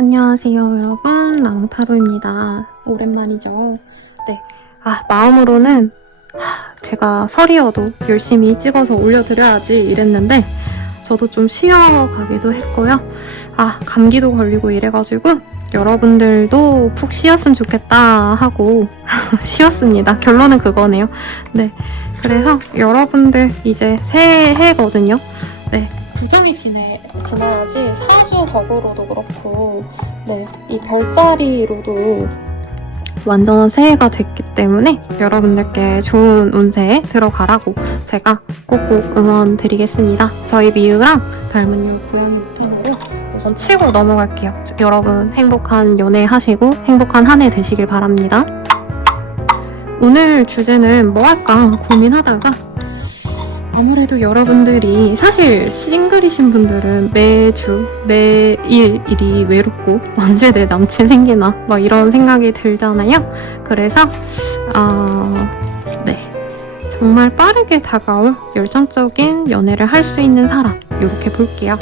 안녕하세요 여러분, 랑타로입니다. 오랜만이죠. 네, 마음으로는 제가 설이어도 열심히 찍어서 올려드려야지 이랬는데 저도 좀 쉬어가기도 했고요. 감기도 걸리고 이래가지고 여러분들도 푹 쉬었으면 좋겠다 하고 쉬었습니다. 결론은 그거네요. 네, 그래서 여러분들 이제 새해거든요. 네, 구정이 지나야지 사주적으로도 그렇고, 네, 이 별자리로도 완전한 새해가 됐기 때문에 여러분들께 좋은 운세 들어가라고 제가 꼭꼭 응원 드리겠습니다. 저희 미유랑 닮은 요 고양이 루틴으로 우선 치고 넘어갈게요. 여러분 행복한 연애 하시고 행복한 한 해 되시길 바랍니다. 오늘 주제는 뭐 할까 고민하다가 아무래도 여러분들이 사실 싱글이신 분들은 매주 매일 일이 외롭고 언제 내 남친 생기나 막 이런 생각이 들잖아요. 그래서 네, 정말 빠르게 다가올 열정적인 연애를 할 수 있는 사람 이렇게 볼게요.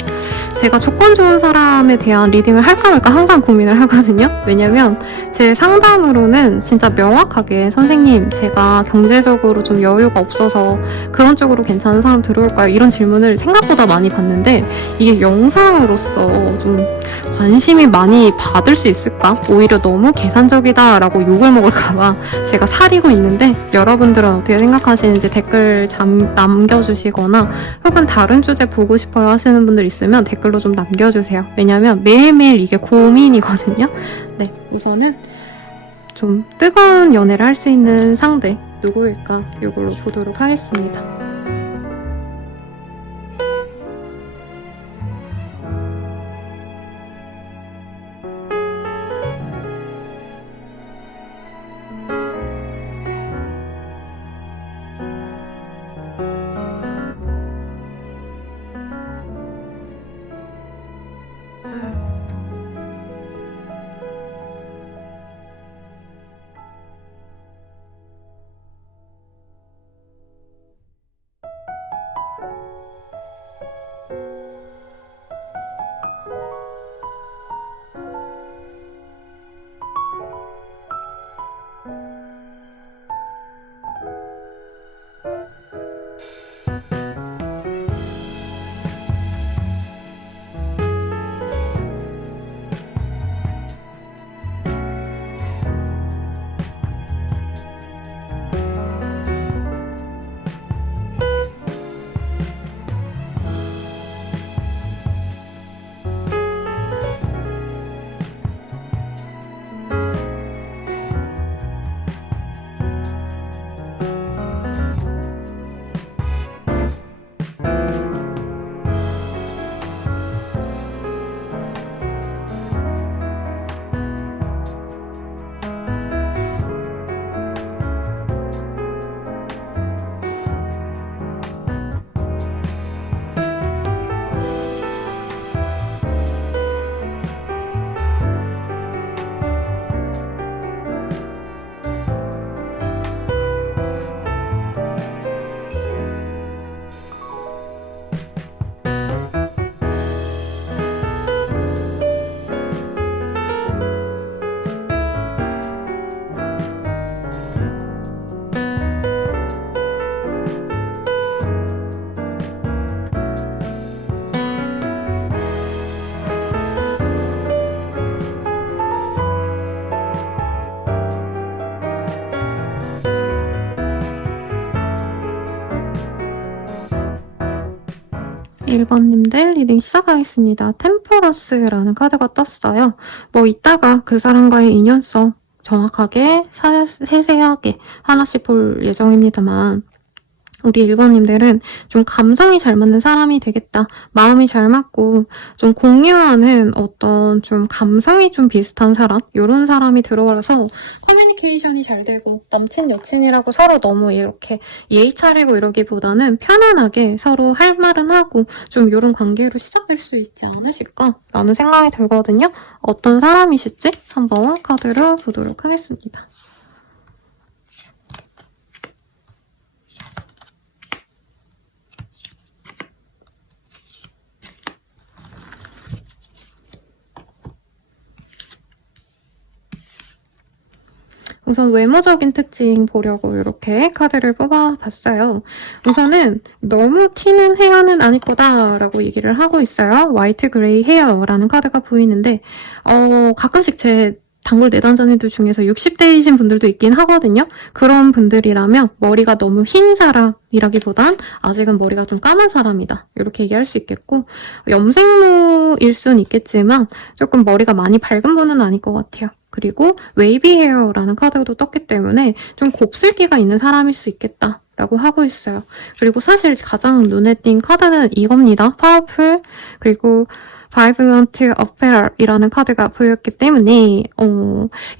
제가 조건 좋은 사람에 대한 리딩을 할까 말까 항상 고민을 하거든요. 왜냐면 제 상담으로는 진짜 명확하게 선생님 제가 경제적으로 좀 여유가 없어서 그런 쪽으로 괜찮은 사람 들어올까요? 이런 질문을 생각보다 많이 받는데 이게 영상으로서 좀 관심이 많이 받을 수 있을까? 오히려 너무 계산적이다 라고 욕을 먹을까봐 제가 사리고 있는데 여러분들은 어떻게 생각하시는지 댓글 남겨주시거나 혹은 다른 주제 보고 싶어요 하시는 분들 있으면 댓글로 좀 남겨주세요. 왜냐면 매일매일 이게 고민이거든요. 네, 우선은 좀 뜨거운 연애를 할 수 있는 상대 누구일까? 이걸로 보도록 하겠습니다. 일 번님들 리딩 시작하겠습니다. 템퍼러스라는 카드가 떴어요. 이따가 그 사람과의 인연성 정확하게 세세하게 하나씩 볼 예정입니다만 우리 1번님들은 좀 감성이 잘 맞는 사람이 되겠다. 마음이 잘 맞고 좀 공유하는 어떤 좀 감성이 좀 비슷한 사람? 이런 사람이 들어와서 커뮤니케이션이 잘 되고 남친 여친이라고 서로 너무 이렇게 예의 차리고 이러기보다는 편안하게 서로 할 말은 하고 좀 이런 관계로 시작될 수 있지 않으실까? 라는 생각이 들거든요. 어떤 사람이실지 한번 카드로 보도록 하겠습니다. 우선 외모적인 특징 보려고 이렇게 카드를 뽑아봤어요. 우선은 너무 튀는 헤어는 아닐 거다라고 얘기를 하고 있어요. 화이트 그레이 헤어라는 카드가 보이는데 가끔씩 제 단골 내담자님들 중에서 60대이신 분들도 있긴 하거든요. 그런 분들이라면 머리가 너무 흰 사람이라기보단 아직은 머리가 좀 까만 사람이다. 이렇게 얘기할 수 있겠고, 염색모일 수는 있겠지만 조금 머리가 많이 밝은 분은 아닐 것 같아요. 그리고 웨이비 헤어라는 카드도 떴기 때문에 좀 곱슬기가 있는 사람일 수 있겠다 라고 하고 있어요. 그리고 사실 가장 눈에 띈 카드는 이겁니다. 파워풀, 그리고 Vibrant Apparel이라는 카드가 보였기 때문에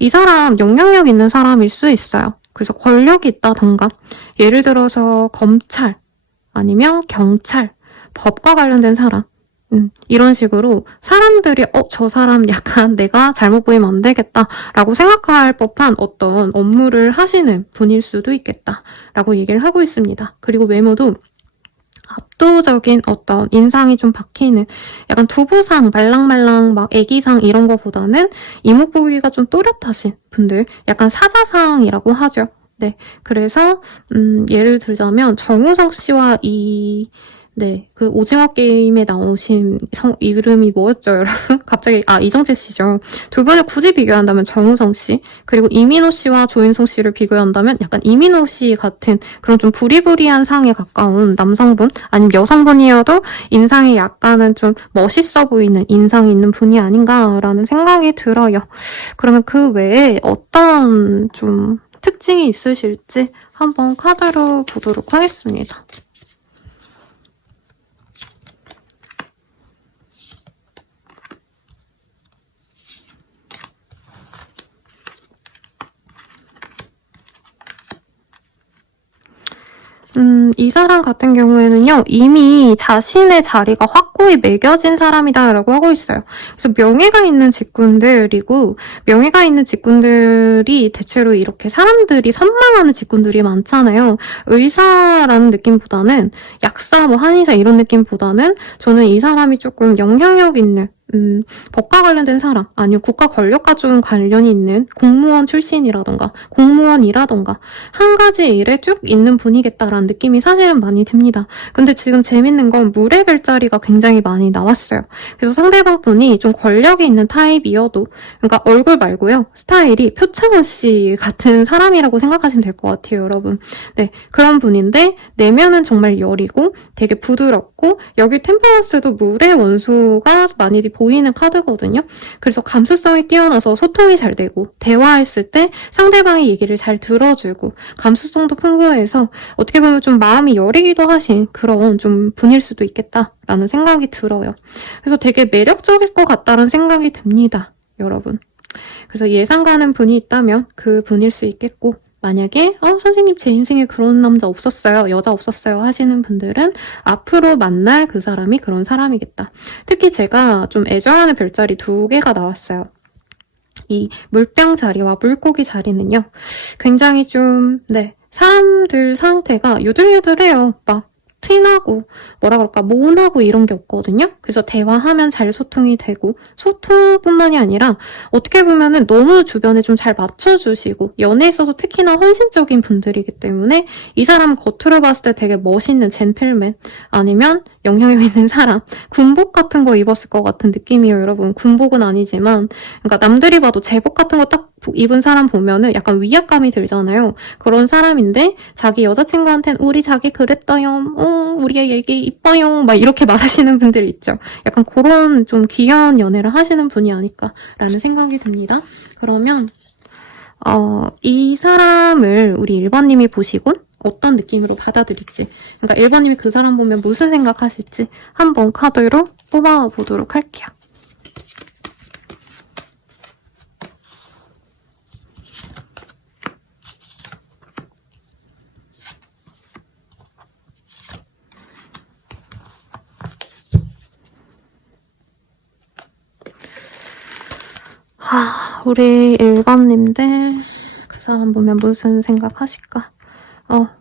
이 사람 영향력 있는 사람일 수 있어요. 그래서 권력이 있다던가, 예를 들어서 검찰 아니면 경찰, 법과 관련된 사람, 이런 식으로 사람들이 저 사람 약간 내가 잘못 보이면 안 되겠다라고 생각할 법한 어떤 업무를 하시는 분일 수도 있겠다라고 얘기를 하고 있습니다. 그리고 외모도 압도적인 어떤 인상이 좀 박히는 약간 두부상, 말랑말랑 막 애기상 이런 거보다는 이목구비가 좀 또렷하신 분들, 약간 사자상이라고 하죠. 네, 그래서 예를 들자면 정우성 씨와 그 오징어 게임에 나오신 이름이 뭐였죠, 여러분? 갑자기 이정재 씨죠. 두 분을 굳이 비교한다면 정우성 씨, 그리고 이민호 씨와 조인성 씨를 비교한다면 약간 이민호 씨 같은 그런 좀 부리부리한 상에 가까운 남성분, 아니면 여성분이어도 인상이 약간은 좀 멋있어 보이는 인상이 있는 분이 아닌가라는 생각이 들어요. 그러면 그 외에 어떤 좀 특징이 있으실지 한번 카드로 보도록 하겠습니다. 이 사람 같은 경우에는요, 이미 자신의 자리가 확고히 매겨진 사람이다라고 하고 있어요. 그래서 명예가 있는 직군들이고, 명예가 있는 직군들이 대체로 이렇게 사람들이 선망하는 직군들이 많잖아요. 의사라는 느낌보다는 약사, 한의사 이런 느낌보다는 저는 이 사람이 조금 영향력 있는 법과 관련된 사람, 아니면 국가 권력과 좀 관련이 있는 공무원 출신이라던가 공무원이라던가 한 가지 일에 쭉 있는 분이겠다라는 느낌이 사실은 많이 듭니다. 근데 지금 재밌는 건 물의 별자리가 굉장히 많이 나왔어요. 그래서 상대방 분이 좀 권력이 있는 타입이어도, 그러니까 얼굴 말고요, 스타일이 표창원 씨 같은 사람이라고 생각하시면 될 것 같아요, 여러분. 네, 그런 분인데 내면은 정말 여리고 되게 부드럽고, 여기 템퍼런스도 물의 원소가 많이 보이는 카드거든요. 그래서 감수성이 뛰어나서 소통이 잘 되고, 대화했을 때 상대방의 얘기를 잘 들어주고, 감수성도 풍부해서 어떻게 보면 좀 마음이 여리기도 하신 그런 좀 분일 수도 있겠다라는 생각이 들어요. 그래서 되게 매력적일 것 같다는 생각이 듭니다, 여러분. 그래서 예상 가는 분이 있다면 그 분일 수 있겠고, 만약에 선생님 제 인생에 그런 남자 없었어요, 여자 없었어요 하시는 분들은 앞으로 만날 그 사람이 그런 사람이겠다. 특히 제가 좀 애정하는 별자리 2개가 나왔어요. 이 물병 자리와 물고기 자리는요, 굉장히 좀 사람들 상태가 유들유들해요. 막 티나고 모나고 이런 게 없거든요. 그래서 대화하면 잘 소통이 되고, 소통뿐만이 아니라 어떻게 보면은 너무 주변에 좀 잘 맞춰주시고, 연애에 있어서 특히나 헌신적인 분들이기 때문에 이 사람은 겉으로 봤을 때 되게 멋있는 젠틀맨, 아니면 영향력 있는 사람, 군복 같은 거 입었을 것 같은 느낌이에요, 여러분. 군복은 아니지만, 그러니까 남들이 봐도 제복 같은 거 딱 입은 사람 보면은 약간 위압감이 들잖아요. 그런 사람인데 자기 여자친구한테는 우리 자기 그랬어요, 우리 얘기 이뻐요, 막 이렇게 말하시는 분들 있죠. 약간 그런 좀 귀여운 연애를 하시는 분이 아닐까라는 생각이 듭니다. 그러면 이 사람을 우리 1번님이 보시고 어떤 느낌으로 받아들일지, 그러니까 1번님이 그 사람 보면 무슨 생각하실지 한번 카드로 뽑아보도록 할게요. 우리 1번님들 그 사람 보면 무슨 생각하실까?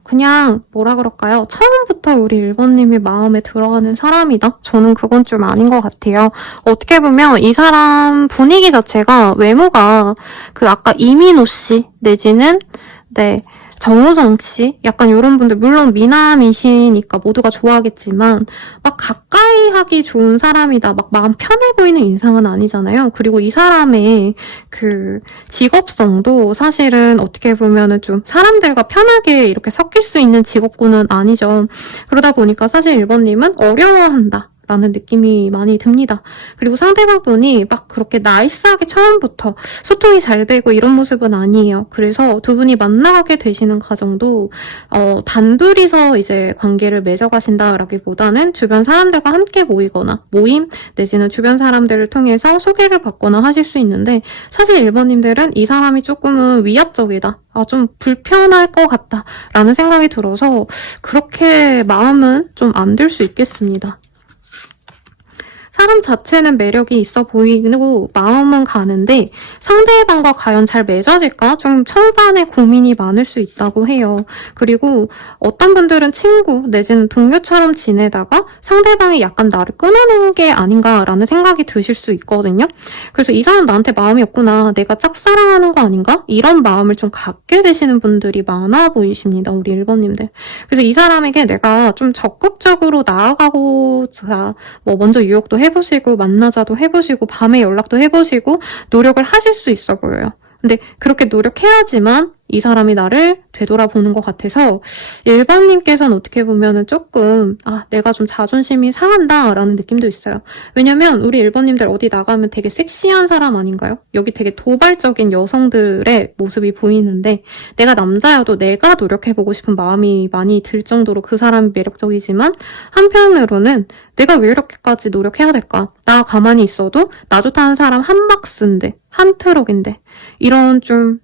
그냥 뭐라 그럴까요? 처음부터 우리 1번님이 마음에 들어하는 사람이다? 저는 그건 좀 아닌 것 같아요. 어떻게 보면 이 사람 분위기 자체가 외모가 아까 이민호 씨 내지는 정우성 씨? 약간 이런 분들, 물론 미남이시니까 모두가 좋아하겠지만, 막 가까이 하기 좋은 사람이다, 막 마음 편해 보이는 인상은 아니잖아요. 그리고 이 사람의 직업성도 사실은 어떻게 보면은 좀 사람들과 편하게 이렇게 섞일 수 있는 직업군은 아니죠. 그러다 보니까 사실 1번님은 어려워한다 라는 느낌이 많이 듭니다. 그리고 상대방 분이 막 그렇게 나이스하게 처음부터 소통이 잘 되고 이런 모습은 아니에요. 그래서 두 분이 만나게 되시는 과정도 단둘이서 이제 관계를 맺어가신다라기보다는 주변 사람들과 함께 모이거나 모임 내지는 주변 사람들을 통해서 소개를 받거나 하실 수 있는데 사실 1번님들은 이 사람이 조금은 위압적이다. 좀 불편할 것 같다 라는 생각이 들어서 그렇게 마음은 좀 안 들 수 있겠습니다. 사람 자체는 매력이 있어 보이고 마음은 가는데 상대방과 과연 잘 맺어질까? 좀 초반에 고민이 많을 수 있다고 해요. 그리고 어떤 분들은 친구 내지는 동료처럼 지내다가 상대방이 약간 나를 끊어내는 게 아닌가라는 생각이 드실 수 있거든요. 그래서 이 사람 나한테 마음이 없구나. 내가 짝사랑하는 거 아닌가? 이런 마음을 좀 갖게 되시는 분들이 많아 보이십니다. 우리 1번님들. 그래서 이 사람에게 내가 좀 적극적으로 나아가고자 먼저 유혹도 해보시고 만나자도 해보시고 밤에 연락도 해보시고 노력을 하실 수 있어 보여요. 근데 그렇게 노력해야지만 이 사람이 나를 되돌아보는 것 같아서 1번님께서는 어떻게 보면은 조금 내가 좀 자존심이 상한다 라는 느낌도 있어요. 왜냐면 우리 1번님들 어디 나가면 되게 섹시한 사람 아닌가요? 여기 되게 도발적인 여성들의 모습이 보이는데 내가 남자여도 내가 노력해보고 싶은 마음이 많이 들 정도로 그 사람이 매력적이지만 한편으로는 내가 왜 이렇게까지 노력해야 될까? 나 가만히 있어도 나 좋다는 사람 한 박스인데 한 트럭인데 이런 좀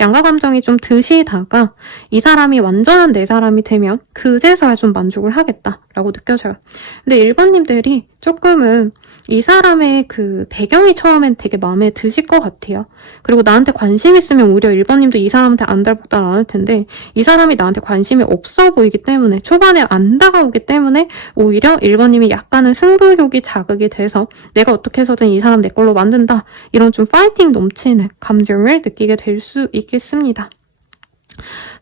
양가 감정이 좀 드시다가 이 사람이 완전한 내 사람이 되면 그제서야 좀 만족을 하겠다라고 느껴져요. 근데 1번님들이 조금은 이 사람의 배경이 처음엔 되게 마음에 드실 것 같아요. 그리고 나한테 관심 있으면 오히려 1번님도 이 사람한테 안달복달 안 할 텐데 이 사람이 나한테 관심이 없어 보이기 때문에 초반에 안 다가오기 때문에 오히려 1번님이 약간은 승부욕이 자극이 돼서 내가 어떻게 해서든 이 사람 내 걸로 만든다 이런 좀 파이팅 넘치는 감정을 느끼게 될 수 있겠습니다.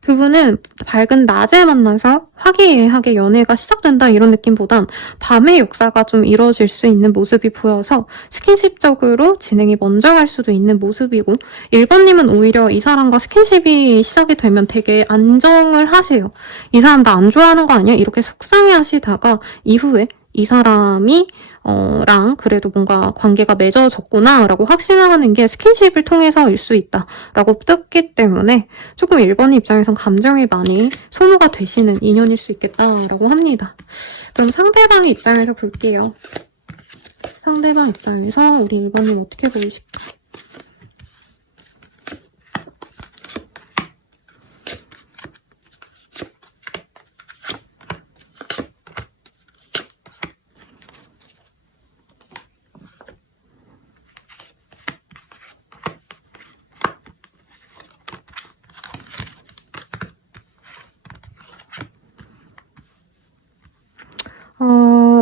두 분은 밝은 낮에 만나서 화기애애하게 연애가 시작된다 이런 느낌보단 밤의 역사가 좀 이루어질 수 있는 모습이 보여서 스킨십적으로 진행이 먼저 갈 수도 있는 모습이고 1번님은 오히려 이 사람과 스킨십이 시작이 되면 되게 안정을 하세요. 이 사람 나 안 좋아하는 거 아니야? 이렇게 속상해 하시다가 이후에 이 사람이 랑 그래도 뭔가 관계가 맺어졌구나 라고 확신하는 게 스킨십을 통해서일 수 있다 라고 뜯기 때문에 조금 1번 입장에선 감정이 많이 소모가 되시는 인연일 수 있겠다라고 합니다. 그럼 상대방의 입장에서 볼게요. 상대방 입장에서 우리 1번님 어떻게 보이실까?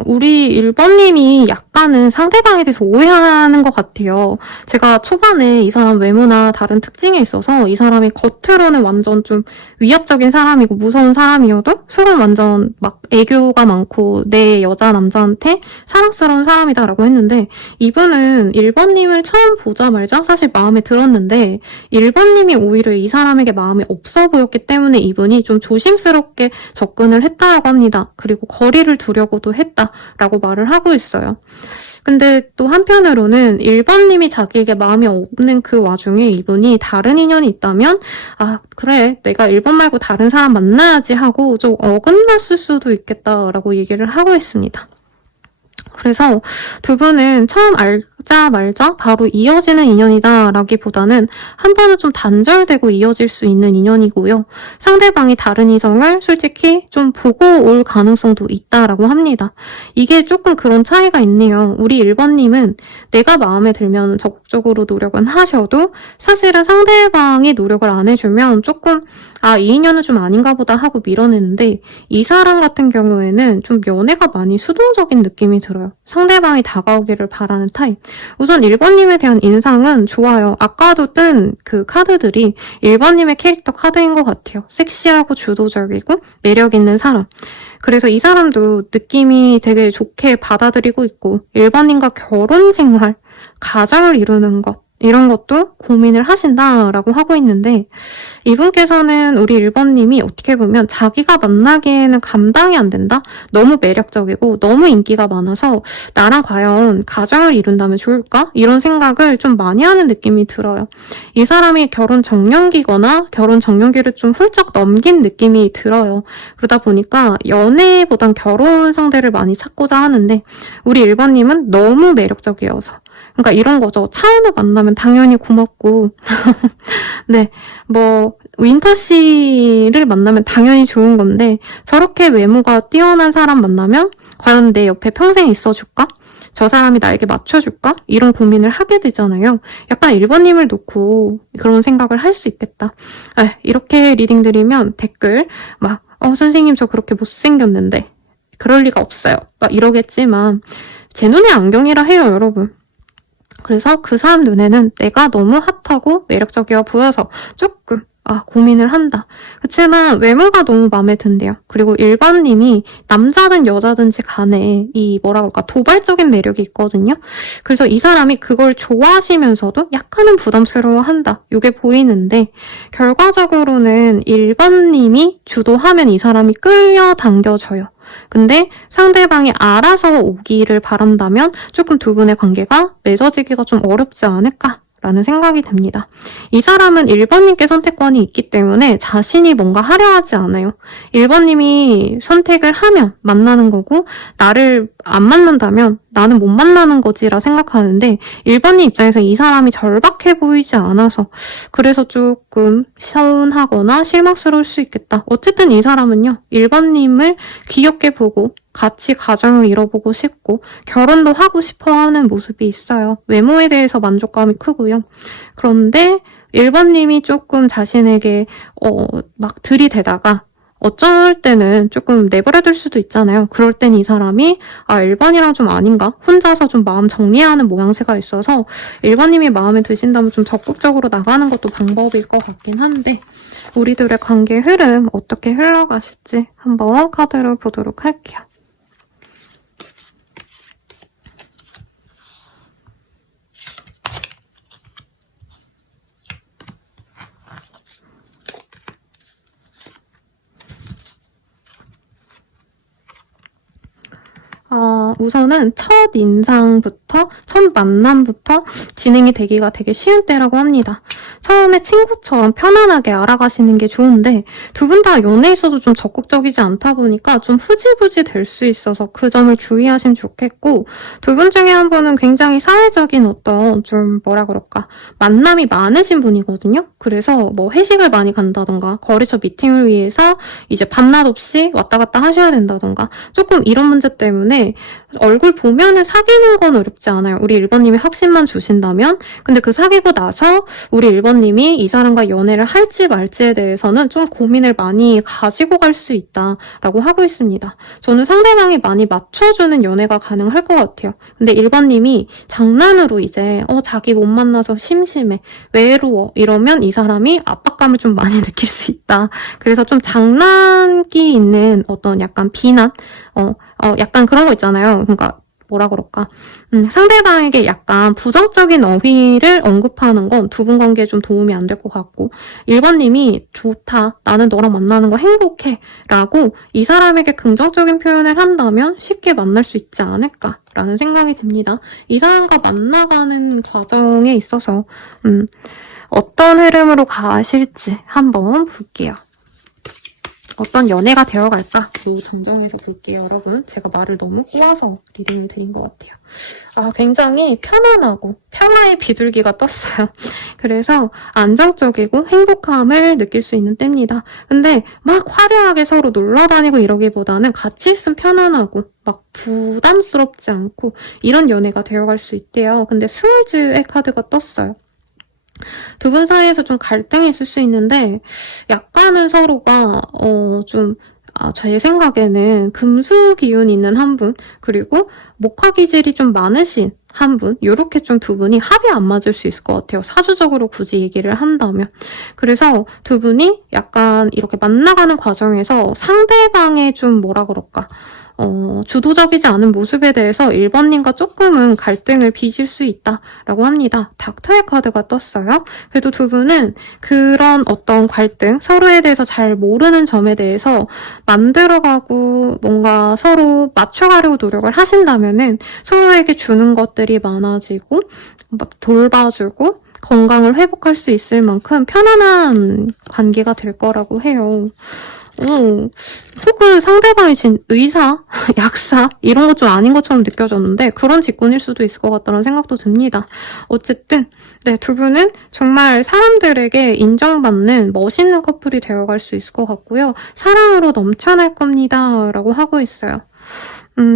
우리 1번님이 약간은 상대방에 대해서 오해하는 것 같아요. 제가 초반에 이 사람 외모나 다른 특징에 있어서 이 사람이 겉으로는 완전 좀 위압적인 사람이고 무서운 사람이어도 속은 완전 막 애교가 많고 내 여자 남자한테 사랑스러운 사람이다라고 했는데 이분은 1번님을 처음 보자마자 사실 마음에 들었는데 1번님이 오히려 이 사람에게 마음이 없어 보였기 때문에 이분이 좀 조심스럽게 접근을 했다라고 합니다. 그리고 거리를 두려고도 했다라고 말을 하고 있어요. 근데 또 한편으로는 1번님이 자기에게 마음이 없는 그 와중에 이분이 다른 인연이 있다면 그래 내가 1번 말고 다른 사람 만나야지 하고 좀 어긋났을 수도 있겠다라고 얘기를 하고 있습니다. 그래서 두 분은 처음 알자 말자 바로 이어지는 인연이다 라기보다는 한 번은 좀 단절되고 이어질 수 있는 인연이고요. 상대방이 다른 이성을 솔직히 좀 보고 올 가능성도 있다라고 합니다. 이게 조금 그런 차이가 있네요. 우리 1번님은 내가 마음에 들면 적극적으로 노력은 하셔도 사실은 상대방이 노력을 안 해주면 조금 아, 이 인연은 좀 아닌가 보다 하고 밀어내는데 이 사람 같은 경우에는 좀 연애가 많이 수동적인 느낌이 들어요. 상대방이 다가오기를 바라는 타입. 우선 1번님에 대한 인상은 좋아요. 아까도 뜬 그 카드들이 1번님의 캐릭터 카드인 것 같아요. 섹시하고 주도적이고 매력 있는 사람. 그래서 이 사람도 느낌이 되게 좋게 받아들이고 있고 1번님과 결혼 생활, 가정을 이루는 것 이런 것도 고민을 하신다라고 하고 있는데 이분께서는 우리 1번님이 어떻게 보면 자기가 만나기에는 감당이 안 된다? 너무 매력적이고 너무 인기가 많아서 나랑 과연 가정을 이룬다면 좋을까? 이런 생각을 좀 많이 하는 느낌이 들어요. 이 사람이 결혼 정년기거나 결혼 정년기를 좀 훌쩍 넘긴 느낌이 들어요. 그러다 보니까 연애보단 결혼 상대를 많이 찾고자 하는데 우리 1번님은 너무 매력적이어서 그러니까 이런 거죠. 차은우 만나면 당연히 고맙고 네, 뭐 윈터 씨를 만나면 당연히 좋은 건데 저렇게 외모가 뛰어난 사람 만나면 과연 내 옆에 평생 있어줄까? 저 사람이 나에게 맞춰줄까? 이런 고민을 하게 되잖아요. 약간 1번님을 놓고 그런 생각을 할 수 있겠다. 이렇게 리딩 드리면 댓글 막 선생님 저 그렇게 못생겼는데 그럴 리가 없어요. 막 이러겠지만 제 눈에 안경이라 해요, 여러분. 그래서 그 사람 눈에는 내가 너무 핫하고 매력적이어 보여서 조금 고민을 한다. 그치만 외모가 너무 마음에 든대요. 그리고 1번님이 남자든 여자든지 간에 이 뭐라 그럴까 도발적인 매력이 있거든요. 그래서 이 사람이 그걸 좋아하시면서도 약간은 부담스러워한다. 이게 보이는데 결과적으로는 1번님이 주도하면 이 사람이 끌려당겨져요. 근데 상대방이 알아서 오기를 바란다면 조금 두 분의 관계가 맺어지기가 좀 어렵지 않을까라는 생각이 듭니다. 이 사람은 1번님께 선택권이 있기 때문에 자신이 뭔가 하려 하지 않아요. 1번님이 선택을 하면 만나는 거고 나를 안 만난다면 나는 못 만나는 거지라 생각하는데 1번님 입장에서 이 사람이 절박해 보이지 않아서 그래서 조금 서운하거나 실망스러울 수 있겠다. 어쨌든 이 사람은요. 1번님을 귀엽게 보고 같이 가정을 이뤄보고 싶고 결혼도 하고 싶어하는 모습이 있어요. 외모에 대해서 만족감이 크고요. 그런데 1번님이 조금 자신에게 막 들이대다가 어쩔 때는 조금 내버려둘 수도 있잖아요. 그럴 땐 이 사람이 1번이랑 좀 아닌가? 혼자서 좀 마음 정리하는 모양새가 있어서 1번님이 마음에 드신다면 좀 적극적으로 나가는 것도 방법일 것 같긴 한데 우리들의 관계 흐름 어떻게 흘러가실지 한번 카드를 보도록 할게요. 우선은 첫 인상부터, 첫 만남부터 진행이 되기가 되게 쉬운 때라고 합니다. 처음에 친구처럼 편안하게 알아가시는 게 좋은데 두 분 다 연애에 있어도 좀 적극적이지 않다 보니까 좀 흐지부지 될 수 있어서 그 점을 주의하시면 좋겠고 두 분 중에 한 분은 굉장히 사회적인 어떤 좀 뭐라 그럴까 만남이 많으신 분이거든요. 그래서 뭐 회식을 많이 간다던가 거래처 미팅을 위해서 이제 밤낮 없이 왔다 갔다 하셔야 된다던가 조금 이런 문제 때문에 얼굴 보면은 사귀는 건 어렵지 않아요. 우리 1번님이 확신만 주신다면. 근데 그 사귀고 나서 우리 1번님이 이 사람과 연애를 할지 말지에 대해서는 좀 고민을 많이 가지고 갈 수 있다라고 하고 있습니다. 저는 상대방이 많이 맞춰주는 연애가 가능할 것 같아요. 근데 1번님이 장난으로 이제 자기 못 만나서 심심해, 외로워 이러면 이 사람이 압박감을 좀 많이 느낄 수 있다. 그래서 좀 장난기 있는 어떤 약간 비난, 약간 그런 거 있잖아요. 그러니까 뭐라 그럴까 상대방에게 약간 부정적인 어휘를 언급하는 건 두 분 관계에 좀 도움이 안 될 것 같고 1번님이 좋다, 나는 너랑 만나는 거 행복해 라고 이 사람에게 긍정적인 표현을 한다면 쉽게 만날 수 있지 않을까라는 생각이 듭니다. 이 사람과 만나가는 과정에 있어서 어떤 흐름으로 가실지 한번 볼게요. 어떤 연애가 되어갈까? 그 점정해서 볼게요, 여러분. 제가 말을 너무 꼬아서 리딩을 드린 것 같아요. 굉장히 편안하고 평화의 비둘기가 떴어요. 그래서 안정적이고 행복함을 느낄 수 있는 때입니다. 근데 막 화려하게 서로 놀러 다니고 이러기보다는 같이 있으면 편안하고 막 부담스럽지 않고 이런 연애가 되어갈 수 있대요. 근데 스월즈의 카드가 떴어요. 두 분 사이에서 좀 갈등이 있을 수 있는데 약간은 서로가 제 생각에는 금수 기운 있는 한 분, 그리고 목화 기질이 좀 많으신 한 분, 요렇게 좀 두 분이 합이 안 맞을 수 있을 것 같아요. 사주적으로 굳이 얘기를 한다면. 그래서 두 분이 약간 이렇게 만나가는 과정에서 상대방의 좀 뭐라 그럴까, 주도적이지 않은 모습에 대해서 1번님과 조금은 갈등을 빚을 수 있다라고 합니다. 닥터의 카드가 떴어요. 그래도 두 분은 그런 어떤 갈등, 서로에 대해서 잘 모르는 점에 대해서 만들어가고 뭔가 서로 맞춰가려고 노력을 하신다면은 서로에게 주는 것들이 많아지고 막 돌봐주고 건강을 회복할 수 있을 만큼 편안한 관계가 될 거라고 해요. 혹은 상대방이 의사, 약사 이런 것 좀 아닌 것처럼 느껴졌는데 그런 직군일 수도 있을 것 같다는 생각도 듭니다. 어쨌든 네, 두 분은 정말 사람들에게 인정받는 멋있는 커플이 되어갈 수 있을 것 같고요. 사랑으로 넘쳐날 겁니다 라고 하고 있어요.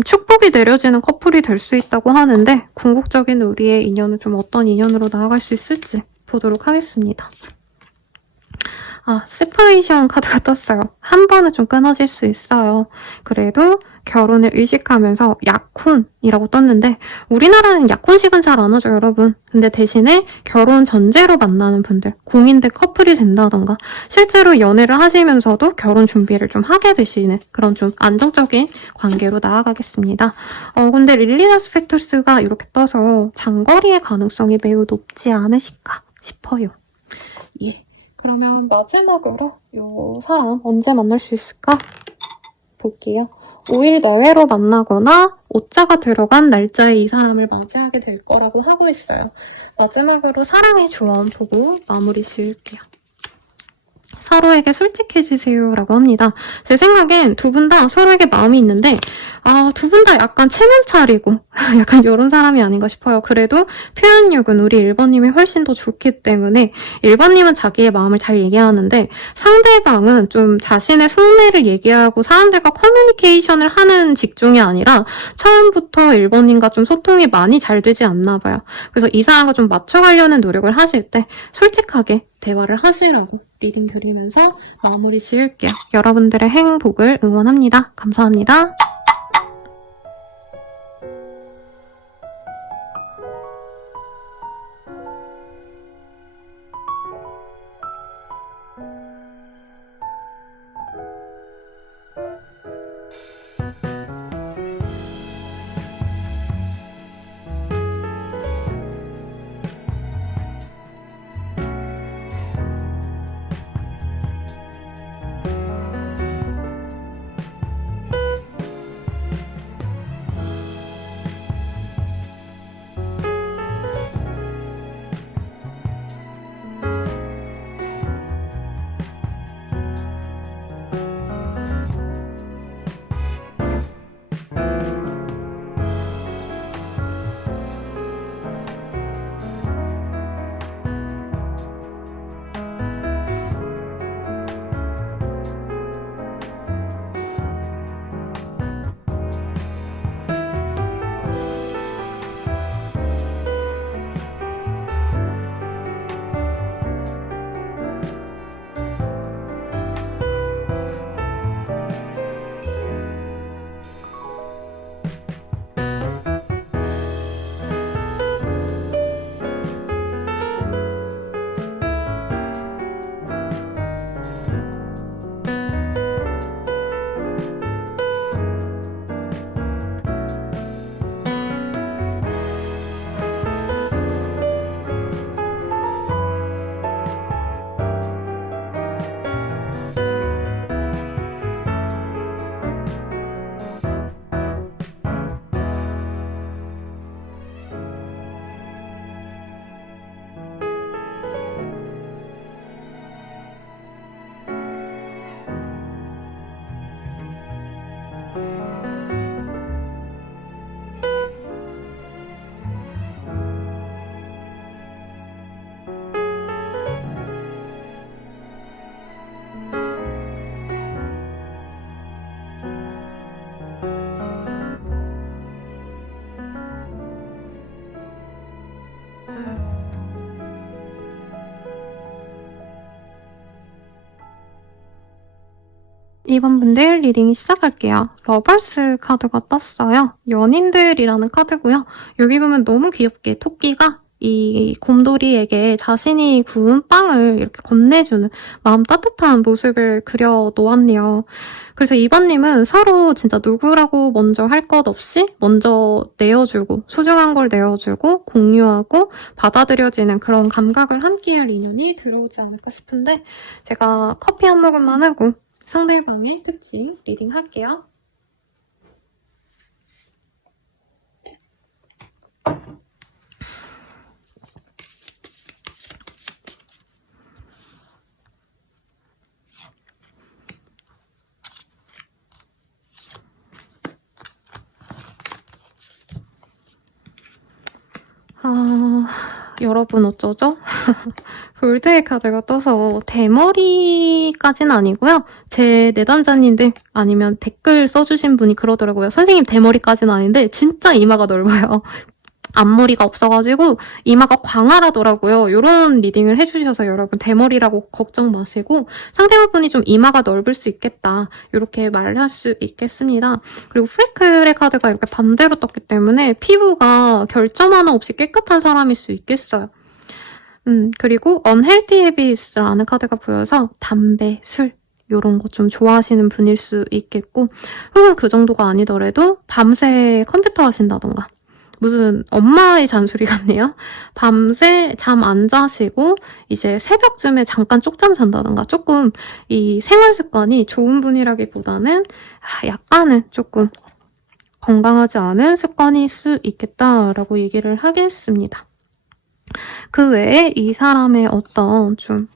축복이 내려지는 커플이 될 수 있다고 하는데 궁극적인 우리의 인연은 좀 어떤 인연으로 나아갈 수 있을지 보도록 하겠습니다. 세퍼레이션 카드가 떴어요. 한 번은 좀 끊어질 수 있어요. 그래도 결혼을 의식하면서 약혼이라고 떴는데 우리나라는 약혼식은 잘 안 하죠, 여러분. 근데 대신에 결혼 전제로 만나는 분들, 공인된 커플이 된다던가 실제로 연애를 하시면서도 결혼 준비를 좀 하게 되시는 그런 좀 안정적인 관계로 나아가겠습니다. 근데 릴리너스 팩토스가 이렇게 떠서 장거리의 가능성이 매우 높지 않으실까 싶어요. 예. 그러면 마지막으로 이 사람 언제 만날 수 있을까? 볼게요. 5일 내외로 만나거나 오자가 들어간 날짜에 이 사람을 맞이하게 될 거라고 하고 있어요. 마지막으로 사랑의 조언 보고 마무리 지을게요. 서로에게 솔직해지세요 라고 합니다. 제 생각엔 두 분 다 서로에게 마음이 있는데 두 분 다 약간 체면 차리고 약간 이런 사람이 아닌가 싶어요. 그래도 표현력은 우리 1번님이 훨씬 더 좋기 때문에 1번님은 자기의 마음을 잘 얘기하는데 상대방은 좀 자신의 속내를 얘기하고 사람들과 커뮤니케이션을 하는 직종이 아니라 처음부터 1번님과 좀 소통이 많이 잘 되지 않나 봐요. 그래서 이 사람과 좀 맞춰가려는 노력을 하실 때 솔직하게 대화를 하시라고 리딩 드리면서 마무리 지을게요. 여러분들의 행복을 응원합니다. 감사합니다. 이번 분들 리딩 시작할게요. 러버스 카드가 떴어요. 연인들이라는 카드고요. 여기 보면 너무 귀엽게 토끼가 이 곰돌이에게 자신이 구운 빵을 이렇게 건네주는 마음 따뜻한 모습을 그려 놓았네요. 그래서 이번님은 서로 진짜 누구라고 먼저 할 것 없이 먼저 내어주고 소중한 걸 내어주고 공유하고 받아들여지는 그런 감각을 함께할 인연이 들어오지 않을까 싶은데 제가 커피 한 모금만 하고 상대방의 특징 리딩 할게요. 여러분 어쩌죠? 골드의 카드가 떠서 대머리까지는 아니고요. 제 내담자님들 아니면 댓글 써주신 분이 그러더라고요. 선생님 대머리까지는 아닌데 진짜 이마가 넓어요. 앞머리가 없어가지고 이마가 광활하더라고요. 이런 리딩을 해주셔서 여러분 대머리라고 걱정 마시고 상대방분이 좀 이마가 넓을 수 있겠다. 이렇게 말을 할 수 있겠습니다. 그리고 프리클의 카드가 이렇게 반대로 떴기 때문에 피부가 결점 하나 없이 깨끗한 사람일 수 있겠어요. 그리고 unhealthy habits라는 카드가 보여서 담배, 술 이런 거 좀 좋아하시는 분일 수 있겠고 혹은 그 정도가 아니더라도 밤새 컴퓨터 하신다던가 무슨 엄마의 잔소리 같네요. 밤새 잠 안 자시고 이제 새벽쯤에 잠깐 쪽잠 잔다던가 조금 이 생활 습관이 좋은 분이라기보다는 약간은 조금 건강하지 않은 습관일 수 있겠다라고 얘기를 하겠습니다. 그 외에 이 사람의 어떤 좀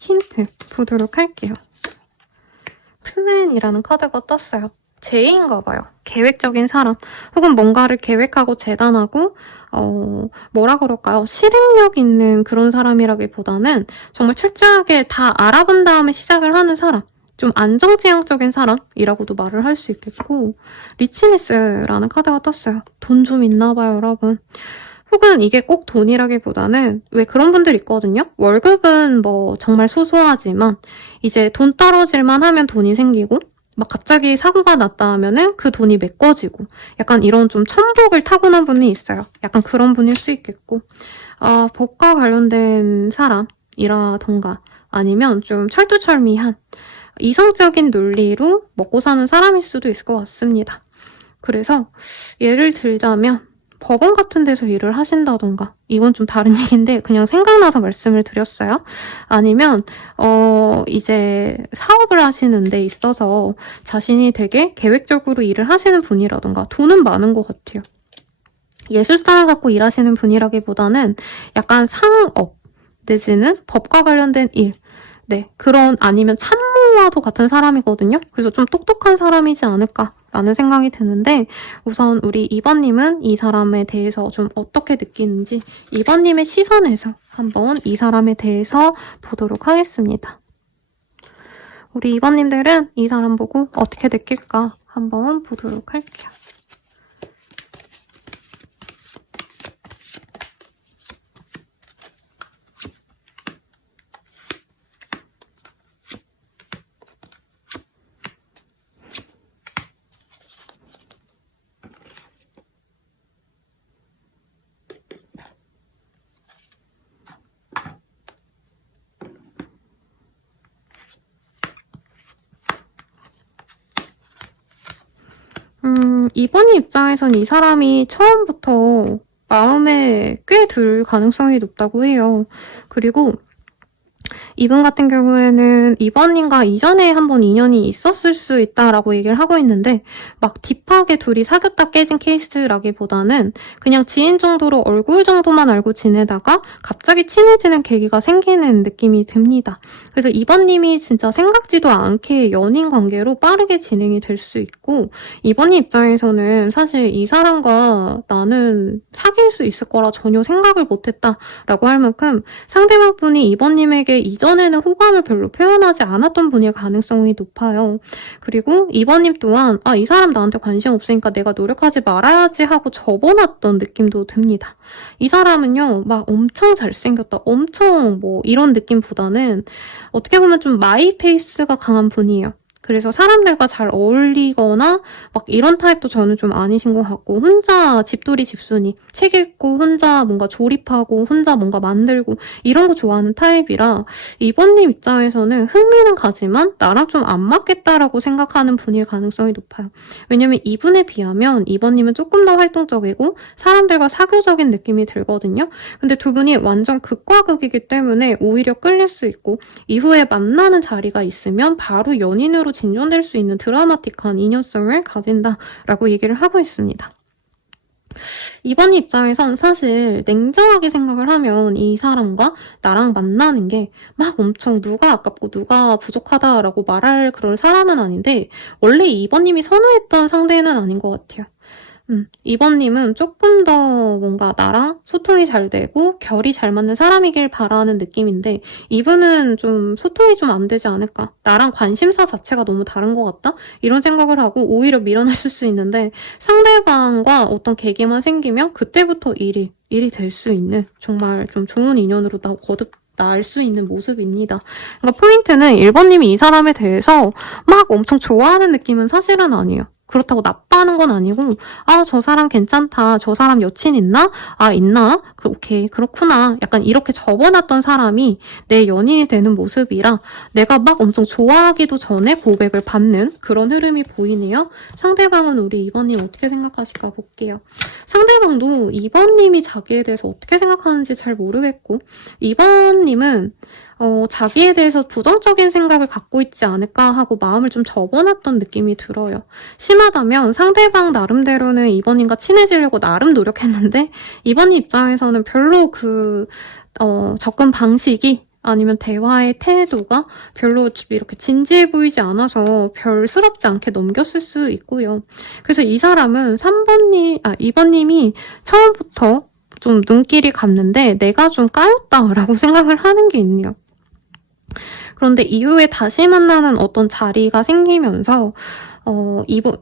힌트 보도록 할게요. 플랜이라는 카드가 떴어요. 제인가 봐요. 계획적인 사람 혹은 뭔가를 계획하고 재단하고 뭐라 그럴까요? 실행력 있는 그런 사람이라기보다는 정말 철저하게 다 알아본 다음에 시작을 하는 사람 좀 안정지향적인 사람이라고도 말을 할 수 있겠고 리치니스라는 카드가 떴어요. 돈 좀 있나 봐요, 여러분. 혹은 이게 꼭 돈이라기보다는 왜 그런 분들 있거든요? 월급은 뭐 정말 소소하지만 이제 돈 떨어질만 하면 돈이 생기고 막 갑자기 사고가 났다 하면은 그 돈이 메꿔지고 약간 이런 좀 천복을 타고난 분이 있어요. 약간 그런 분일 수 있겠고 법과 관련된 사람이라던가 아니면 좀 철두철미한 이성적인 논리로 먹고 사는 사람일 수도 있을 것 같습니다. 그래서 예를 들자면 법원 같은 데서 일을 하신다던가 이건 좀 다른 얘기인데 그냥 생각나서 말씀을 드렸어요. 아니면 이제 사업을 하시는 데 있어서 자신이 되게 계획적으로 일을 하시는 분이라던가 돈은 많은 것 같아요. 예술성을 갖고 일하시는 분이라기보다는 약간 상업 내지는 법과 관련된 일 네, 그런 아니면 참모와도 같은 사람이거든요. 그래서 좀 똑똑한 사람이지 않을까라는 생각이 드는데 우선 우리 2번님은 이 사람에 대해서 좀 어떻게 느끼는지 2번님의 시선에서 한번 이 사람에 대해서 보도록 하겠습니다. 우리 2번님들은 이 사람 보고 어떻게 느낄까 한번 보도록 할게요. 이번 입장에선 이 사람이 처음부터 마음에 꽤 들 가능성이 높다고 해요. 그리고 이분 같은 경우에는 이번님과 이전에 한번 인연이 있었을 수 있다라고 얘기를 하고 있는데 막 딥하게 둘이 사귀었다 깨진 케이스라기보다는 그냥 지인 정도로 얼굴 정도만 알고 지내다가 갑자기 친해지는 계기가 생기는 느낌이 듭니다. 그래서 이번님이 진짜 생각지도 않게 연인 관계로 빠르게 진행이 될 수 있고 이번님 입장에서는 사실 이 사람과 나는 사귈 수 있을 거라 전혀 생각을 못했다라고 할 만큼 상대방 분이 이번님에게 이전에는 호감을 별로 표현하지 않았던 분일 가능성이 높아요. 그리고 이번님 또한 이 사람 나한테 관심 없으니까 내가 노력하지 말아야지 하고 접어놨던 느낌도 듭니다. 이 사람은요 막 엄청 잘생겼다 엄청 뭐 이런 느낌보다는 어떻게 보면 좀 마이 페이스가 강한 분이에요. 그래서 사람들과 잘 어울리거나 막 이런 타입도 저는 좀 아니신 것 같고, 혼자 집돌이 집순이, 책 읽고 혼자 뭔가 조립하고 혼자 뭔가 만들고 이런 거 좋아하는 타입이라 이번님 입장에서는 흥미는 가지만 나랑 좀 안 맞겠다라고 생각하는 분일 가능성이 높아요. 왜냐면 이분에 비하면 이번님은 조금 더 활동적이고 사람들과 사교적인 느낌이 들거든요. 근데 두 분이 완전 극과 극이기 때문에 오히려 끌릴 수 있고, 이후에 만나는 자리가 있으면 바로 연인으로 진전될 수 있는 드라마틱한 인연성을 가진다라고 얘기를 하고 있습니다. 이번 입장에선 사실 냉정하게 생각을 하면 이 사람과 나랑 만나는 게 막 엄청 누가 아깝고 누가 부족하다라고 말할 그런 사람은 아닌데, 원래 이번님이 선호했던 상대는 아닌 것 같아요. 이번님은 조금 더 뭔가 나랑 소통이 잘 되고 결이 잘 맞는 사람이길 바라는 느낌인데, 이분은 좀 소통이 좀 안 되지 않을까? 나랑 관심사 자체가 너무 다른 것 같다? 이런 생각을 하고 오히려 밀어냈을 수 있는데, 상대방과 어떤 계기만 생기면 그때부터 일이 될 수 있는 정말 좀 좋은 인연으로 거듭 날 수 있는 모습입니다. 그러니까 포인트는 1번님이 이 사람에 대해서 막 엄청 좋아하는 느낌은 사실은 아니에요. 그렇다고 나빠하는 건 아니고, 아, 저 사람 괜찮다. 저 사람 여친 있나? 아, 있나? 오케이, 그렇구나. 약간 이렇게 접어놨던 사람이 내 연인이 되는 모습이라 내가 막 엄청 좋아하기도 전에 고백을 받는 그런 흐름이 보이네요. 상대방은 우리 2번님 어떻게 생각하실까 볼게요. 상대방도 2번님이 자기에 대해서 어떻게 생각하는지 잘 모르겠고, 2번님은 자기에 대해서 부정적인 생각을 갖고 있지 않을까 하고 마음을 좀 접어놨던 느낌이 들어요. 심하다면 상대방 나름대로는 2번님과 친해지려고 나름 노력했는데, 2번님 입장에서는 별로 접근 방식이 아니면 대화의 태도가 별로 이렇게 진지해 보이지 않아서 별스럽지 않게 넘겼을 수 있고요. 그래서 이 사람은 2번님이 처음부터 좀 눈길이 갔는데 내가 좀 까였다라고 생각을 하는 게 있네요. 그런데 이후에 다시 만나는 어떤 자리가 생기면서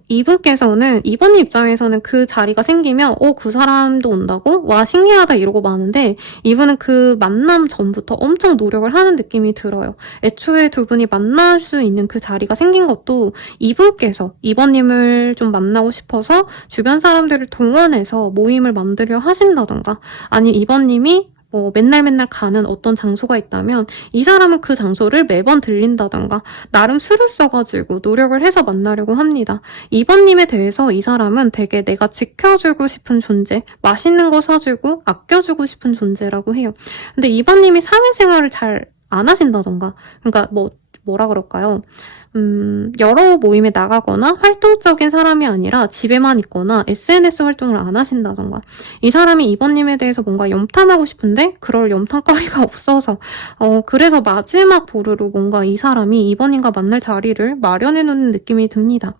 이분께서는, 이번 입장에서는 그 자리가 생기면 그 사람도 온다고? 와, 신기하다 이러고 마는데, 이분은 그 만남 전부터 엄청 노력을 하는 느낌이 들어요. 애초에 두 분이 만날 수 있는 그 자리가 생긴 것도 이분께서 이번님을 좀 만나고 싶어서 주변 사람들을 동원해서 모임을 만들려 하신다던가, 아니 이번님이 맨날 가는 어떤 장소가 있다면 이 사람은 그 장소를 매번 들린다던가 나름 수를 써가지고 노력을 해서 만나려고 합니다. 2번님에 대해서 이 사람은 되게 내가 지켜주고 싶은 존재, 맛있는 거 사주고 아껴주고 싶은 존재라고 해요. 근데 2번님이 사회생활을 잘 안 하신다던가, 그러니까 뭐라 그럴까요? 여러 모임에 나가거나 활동적인 사람이 아니라 집에만 있거나 SNS 활동을 안 하신다던가, 이 사람이 이번님에 대해서 뭔가 염탐하고 싶은데 그럴 염탐거리가 없어서 그래서 마지막 보루로 뭔가 이 사람이 이번님과 만날 자리를 마련해 놓는 느낌이 듭니다.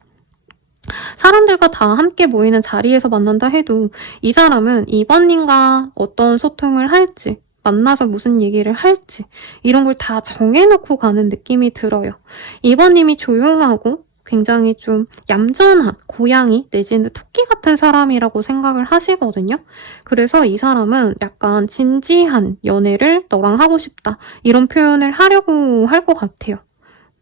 사람들과 다 함께 모이는 자리에서 만난다 해도 이 사람은 이번님과 어떤 소통을 할지, 만나서 무슨 얘기를 할지 이런 걸 다 정해놓고 가는 느낌이 들어요. 2번님이 조용하고 굉장히 좀 얌전한 고양이 내지는 토끼 같은 사람이라고 생각을 하시거든요. 그래서 이 사람은 약간 진지한 연애를 너랑 하고 싶다 이런 표현을 하려고 할 것 같아요.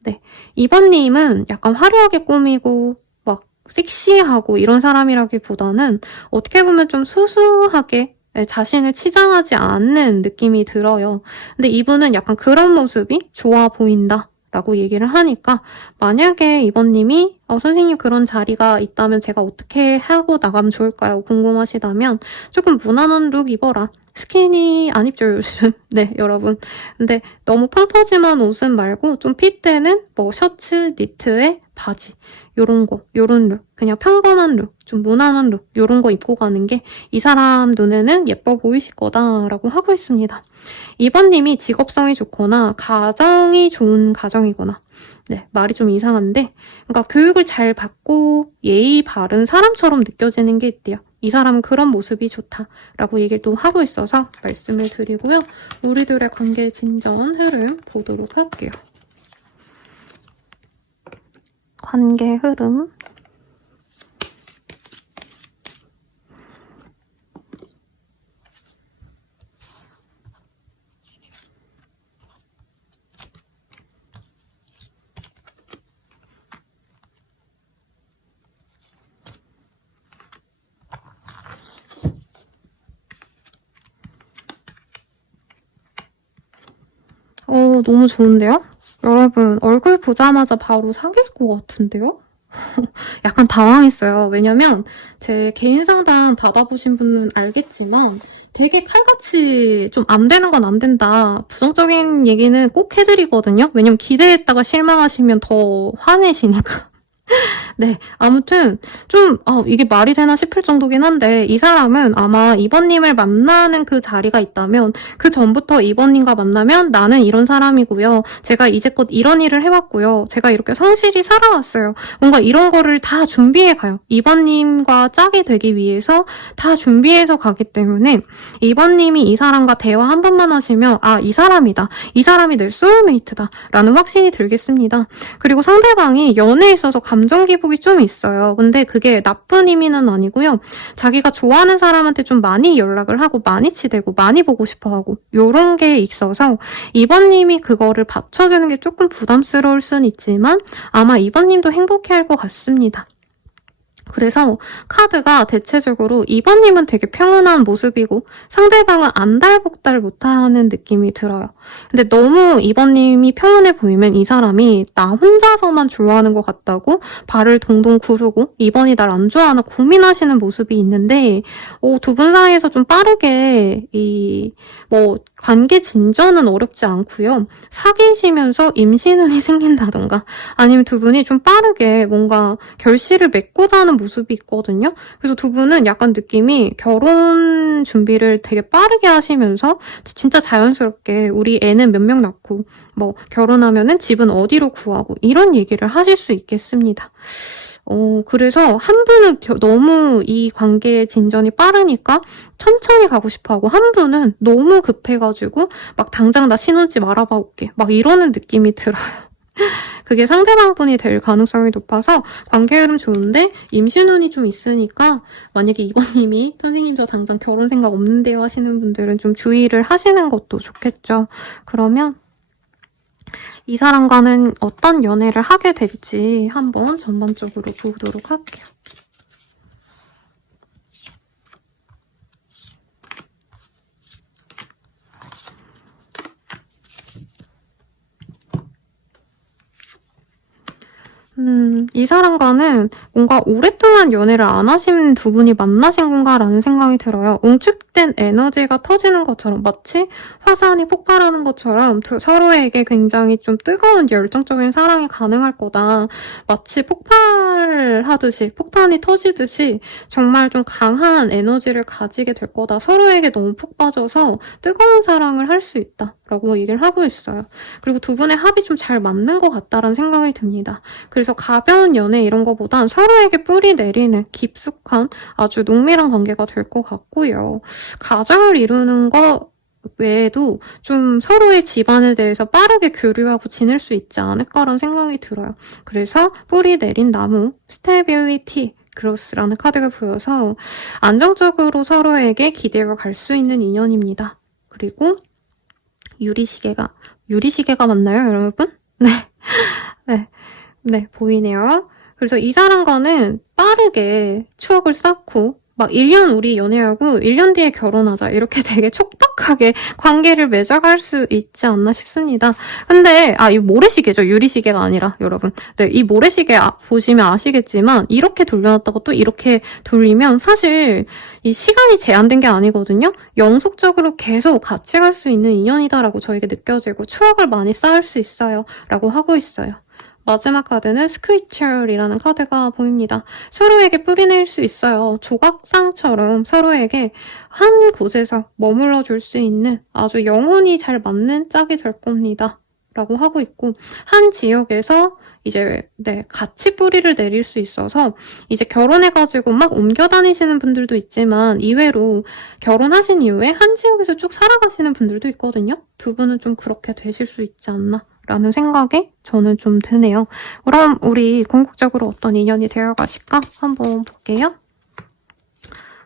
네, 2번님은 약간 화려하게 꾸미고 막 섹시하고 이런 사람이라기보다는 어떻게 보면 좀 수수하게 자신을 치장하지 않는 느낌이 들어요. 근데 이분은 약간 그런 모습이 좋아 보인다 라고 얘기를 하니까, 만약에 이번님이 선생님 그런 자리가 있다면 제가 어떻게 하고 나가면 좋을까요? 궁금하시다면 조금 무난한 룩 입어라. 스키니 안 입죠 요즘. 네, 여러분. 근데 너무 펑퍼짐한 옷은 말고 좀 핏되는 셔츠, 니트에 바지 요런 룩, 그냥 평범한 룩, 좀 무난한 룩 요런 거 입고 가는 게 이 사람 눈에는 예뻐 보이실 거다라고 하고 있습니다. 2번님이 직업성이 좋거나 가정이 좋은 가정이거나, 네, 말이 좀 이상한데, 그러니까 교육을 잘 받고 예의 바른 사람처럼 느껴지는 게 있대요. 이 사람은 그런 모습이 좋다라고 얘기를 또 하고 있어서 말씀을 드리고요. 우리들의 관계 진전 흐름 보도록 할게요. 관계 흐름. 너무 좋은데요? 여러분, 얼굴 보자마자 바로 사귈 것 같은데요? 약간 당황했어요. 왜냐면 제 개인 상담 받아보신 분은 알겠지만 되게 칼같이 좀 안 되는 건 안 된다. 부정적인 얘기는 꼭 해드리거든요. 왜냐면 기대했다가 실망하시면 더 화내시니까. 네, 아무튼 좀 이게 말이 되나 싶을 정도긴 한데 이 사람은 아마 이번님을 만나는 그 자리가 있다면 그 전부터 이번님과 만나면 나는 이런 사람이고요. 제가 이제껏 이런 일을 해왔고요. 제가 이렇게 성실히 살아왔어요. 뭔가 이런 거를 다 준비해 가요. 이번님과 짝이 되기 위해서 다 준비해서 가기 때문에 이번님이 이 사람과 대화 한 번만 하시면 이 사람이다. 이 사람이 내 소울메이트다. 라는 확신이 들겠습니다. 그리고 상대방이 연애에 있어서 감정 기복이 좀 있어요. 근데 그게 나쁜 의미는 아니고요. 자기가 좋아하는 사람한테 좀 많이 연락을 하고 많이 치대고 많이 보고 싶어하고 요런 게 있어서 이번님이 그거를 받쳐주는 게 조금 부담스러울 순 있지만 아마 이번님도 행복해할 것 같습니다. 그래서 카드가 대체적으로 이번님은 되게 평온한 모습이고 상대방은 안달복달 못하는 느낌이 들어요. 근데 너무 이번님이 평온해 보이면 이 사람이 나 혼자서만 좋아하는 것 같다고 발을 동동 구르고 이번이 날 안 좋아하나 고민하시는 모습이 있는데 두 분 사이에서 좀 빠르게 관계 진전은 어렵지 않고요. 사귀시면서 임신운이 생긴다던가 아니면 두 분이 좀 빠르게 뭔가 결실을 맺고자 하는 모습이 있거든요. 그래서 두 분은 약간 느낌이 결혼 준비를 되게 빠르게 하시면서 진짜 자연스럽게 우리 애는 몇 명 낳고 결혼하면은 집은 어디로 구하고 이런 얘기를 하실 수 있겠습니다. 그래서 한 분은 너무 이 관계의 진전이 빠르니까 천천히 가고 싶어하고 한 분은 너무 급해가지고 당장 나 신혼집 알아봐 올게 이러는 느낌이 들어요. 그게 상대방 분이 될 가능성이 높아서 관계 흐름 좋은데 임신운이 좀 있으니까 만약에 이번님이 선생님 저 당장 결혼 생각 없는데요 하시는 분들은 좀 주의를 하시는 것도 좋겠죠. 그러면 이 사람과는 어떤 연애를 하게 될지 한번 전반적으로 보도록 할게요. 이 사람과는 뭔가 오랫동안 연애를 안 하신 두 분이 만나신 건가라는 생각이 들어요. 응축된 에너지가 터지는 것처럼 마치 화산이 폭발하는 것처럼 서로에게 굉장히 좀 뜨거운 열정적인 사랑이 가능할 거다. 마치 폭발하듯이 폭탄이 터지듯이 정말 좀 강한 에너지를 가지게 될 거다. 서로에게 너무 푹 빠져서 뜨거운 사랑을 할 수 있다. 라고 얘기를 하고 있어요. 그리고 두 분의 합이 좀 잘 맞는 것 같다라는 생각이 듭니다. 그래서 가벼운 연애 이런 거보단 서로에게 뿌리 내리는 깊숙한 아주 농밀한 관계가 될 것 같고요. 가정을 이루는 거 외에도 좀 서로의 집안에 대해서 빠르게 교류하고 지낼 수 있지 않을까라는 생각이 들어요. 그래서 뿌리 내린 나무, 스테빌리티, 그로스라는 카드가 보여서 안정적으로 서로에게 기대어 갈 수 있는 인연입니다. 그리고 유리시계가 맞나요, 여러분? 네, 보이네요. 그래서 이 사람과는 빠르게 추억을 쌓고 1년 우리 연애하고 1년 뒤에 결혼하자 이렇게 되게 촉박하게 관계를 맺어갈 수 있지 않나 싶습니다. 근데 이 모래시계죠. 유리시계가 아니라 여러분. 네, 이 모래시계 보시면 아시겠지만 이렇게 돌려놨다가 또 이렇게 돌리면 사실 이 시간이 제한된 게 아니거든요. 영속적으로 계속 같이 갈 수 있는 인연이다라고 저에게 느껴지고 추억을 많이 쌓을 수 있어요. 라고 하고 있어요. 마지막 카드는 스크리처리라는 카드가 보입니다. 서로에게 뿌리낼 수 있어요. 조각상처럼 서로에게 한 곳에서 머물러 줄 수 있는 아주 영혼이 잘 맞는 짝이 될 겁니다. 라고 하고 있고 한 지역에서 이제 같이 뿌리를 내릴 수 있어서 이제 결혼해가지고 옮겨 다니시는 분들도 있지만 이외로 결혼하신 이후에 한 지역에서 쭉 살아가시는 분들도 있거든요. 두 분은 좀 그렇게 되실 수 있지 않나 라는 생각이 저는 좀 드네요. 그럼 우리 궁극적으로 어떤 인연이 되어가실까 한번 볼게요.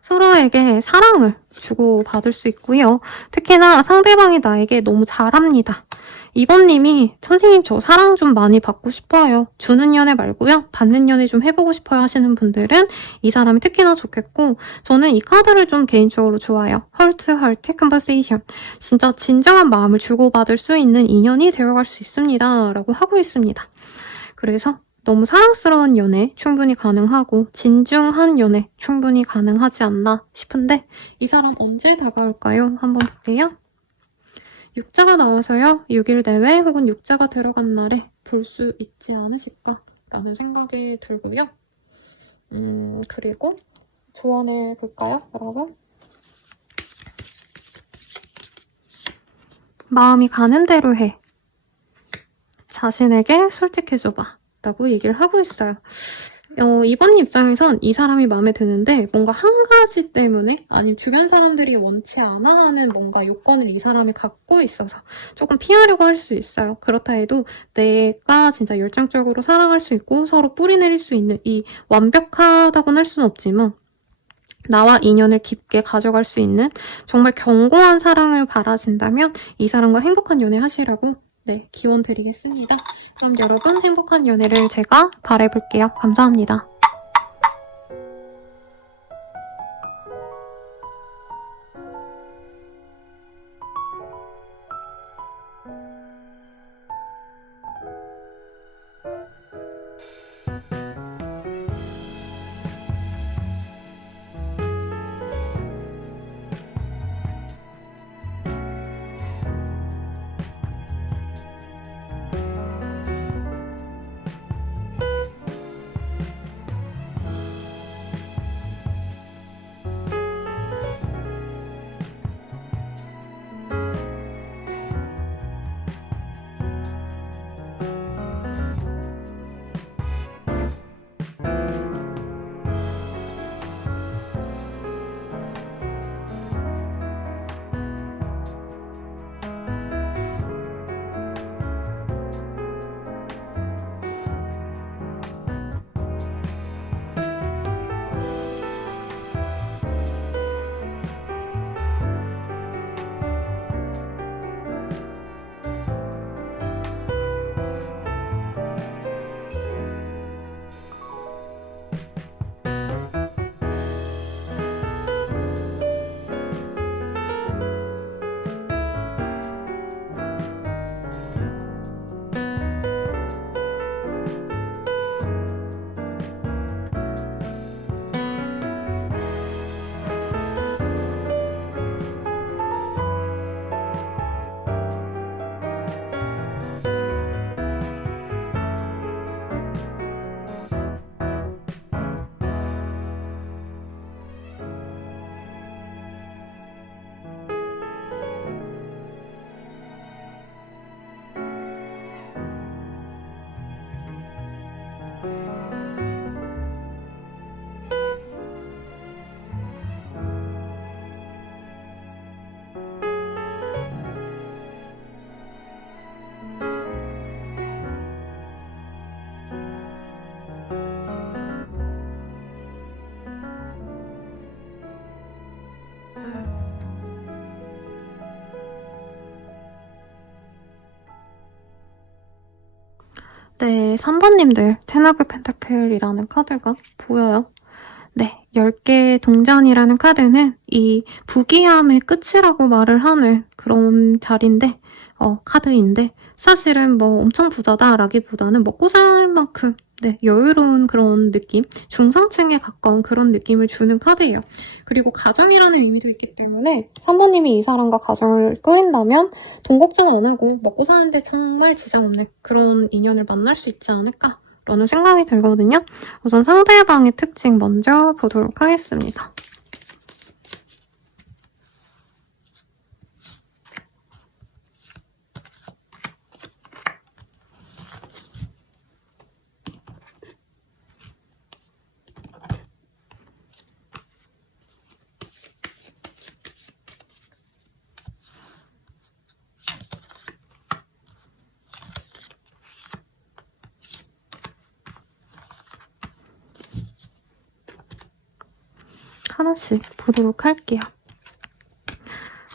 서로에게 사랑을 주고받을 수 있고요. 특히나 상대방이 나에게 너무 잘합니다. 이번님이 선생님 저 사랑 좀 많이 받고 싶어요. 주는 연애 말고요. 받는 연애 좀 해보고 싶어요 하시는 분들은 이 사람이 특히나 좋겠고 저는 이 카드를 좀 개인적으로 좋아해요. Heart Heart Conversation. 진짜 진정한 마음을 주고받을 수 있는 인연이 되어갈 수 있습니다. 라고 하고 있습니다. 그래서 너무 사랑스러운 연애 충분히 가능하고 진중한 연애 충분히 가능하지 않나 싶은데 이 사람 언제 다가올까요? 한번 볼게요. 육자가 나와서요. 6일 대회 혹은 육자가 들어간 날에 볼 수 있지 않으실까라는 생각이 들고요. 그리고 조언을 볼까요, 여러분? 마음이 가는 대로 해. 자신에게 솔직해줘봐. 라고 얘기를 하고 있어요. 이번 입장에선 이 사람이 마음에 드는데 뭔가 한 가지 때문에 아니면 주변 사람들이 원치 않아 하는 뭔가 요건을 이 사람이 갖고 있어서 조금 피하려고 할 수 있어요. 그렇다 해도 내가 진짜 열정적으로 사랑할 수 있고 서로 뿌리내릴 수 있는 이 완벽하다고는 할 수는 없지만 나와 인연을 깊게 가져갈 수 있는 정말 견고한 사랑을 바라신다면 이 사람과 행복한 연애 하시라고 기원 드리겠습니다. 그럼 여러분 행복한 연애를 제가 바라볼게요. 감사합니다. 네, 3번님들 텐 오브 펜타클이라는 카드가 보여요. 네, 10개의 동전이라는 카드는 이 부귀함의 끝이라고 말을 하는 그런 자리인데 카드인데 사실은 뭐 엄청 부자다라기보다는 먹고 살 만큼 여유로운 그런 느낌, 중상층에 가까운 그런 느낌을 주는 카드예요. 그리고 가정이라는 의미도 있기 때문에 3번님이 이 사람과 가정을 꾸린다면 돈 걱정 안 하고 먹고 사는데 정말 지장 없는 그런 인연을 만날 수 있지 않을까 라는 생각이 들거든요. 우선 상대방의 특징 먼저 보도록 하겠습니다. 하나씩 보도록 할게요.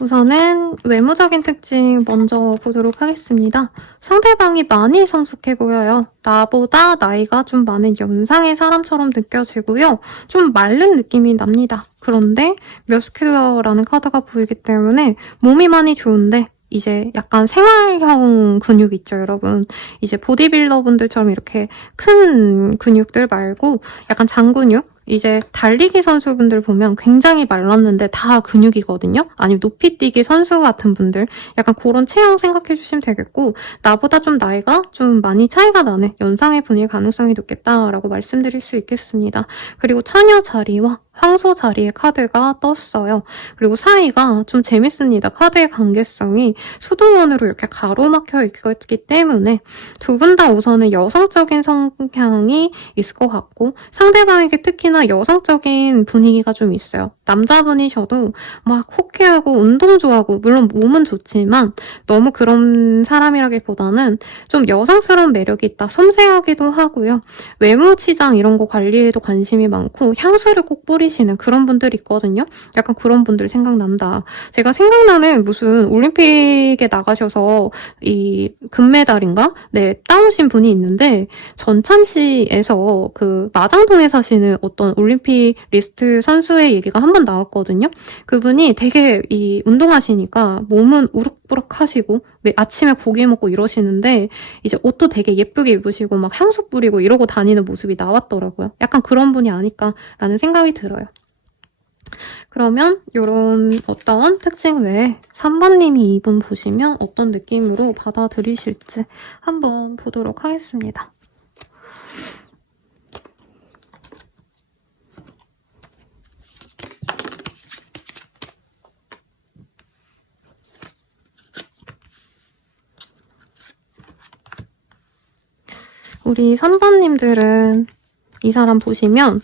우선은 외모적인 특징 먼저 보도록 하겠습니다. 상대방이 많이 성숙해 보여요. 나보다 나이가 좀 많은 연상의 사람처럼 느껴지고요. 좀 마른 느낌이 납니다. 그런데 머스큘러라는 카드가 보이기 때문에 몸이 많이 좋은데 이제 약간 생활형 근육 있죠, 여러분. 이제 보디빌더 분들처럼 이렇게 큰 근육들 말고 약간 장근육? 이제 달리기 선수분들 보면 굉장히 말랐는데 다 근육이거든요. 아니면 높이뛰기 선수 같은 분들 약간 그런 체형 생각해 주시면 되겠고, 나보다 좀 나이가 좀 많이 차이가 나는 연상의 분일 가능성이 높겠다라고 말씀드릴 수 있겠습니다. 그리고 처녀 자리와 황소 자리의 카드가 떴어요. 그리고 사이가 좀 재밌습니다. 카드의 관계성이 수도원으로 이렇게 가로막혀 있기 때문에 두 분 다 우선은 여성적인 성향이 있을 것 같고, 상대방에게 특히나 여성적인 분위기가 좀 있어요. 남자분이셔도 막 호쾌하고 운동 좋아하고, 물론 몸은 좋지만 너무 그런 사람이라기보다는 좀 여성스러운 매력이 있다. 섬세하기도 하고요. 외모 치장 이런 거 관리에도 관심이 많고 향수를 꼭 뿌리시는 그런 분들이 있거든요. 약간 그런 분들 생각난다. 제가 생각나는 무슨 올림픽에 나가셔서 이 금메달인가? 네, 따오신 분이 있는데, 전참시에서 그 마장동에 사시는 어떤 올림픽 리스트 선수의 얘기가 한 번 나왔거든요. 그분이 되게 이 운동하시니까 몸은 우룩부룩 하시고 아침에 고기 먹고 이러시는데 이제 옷도 되게 예쁘게 입으시고 막 향수 뿌리고 이러고 다니는 모습이 나왔더라고요. 약간 그런 분이 아닐까라는 생각이 들어요. 그러면 이런 어떤 특징 외에 3번님이 이분 보시면 어떤 느낌으로 받아들이실지 한번 보도록 하겠습니다. 우리 3번님들은 이 사람 보시면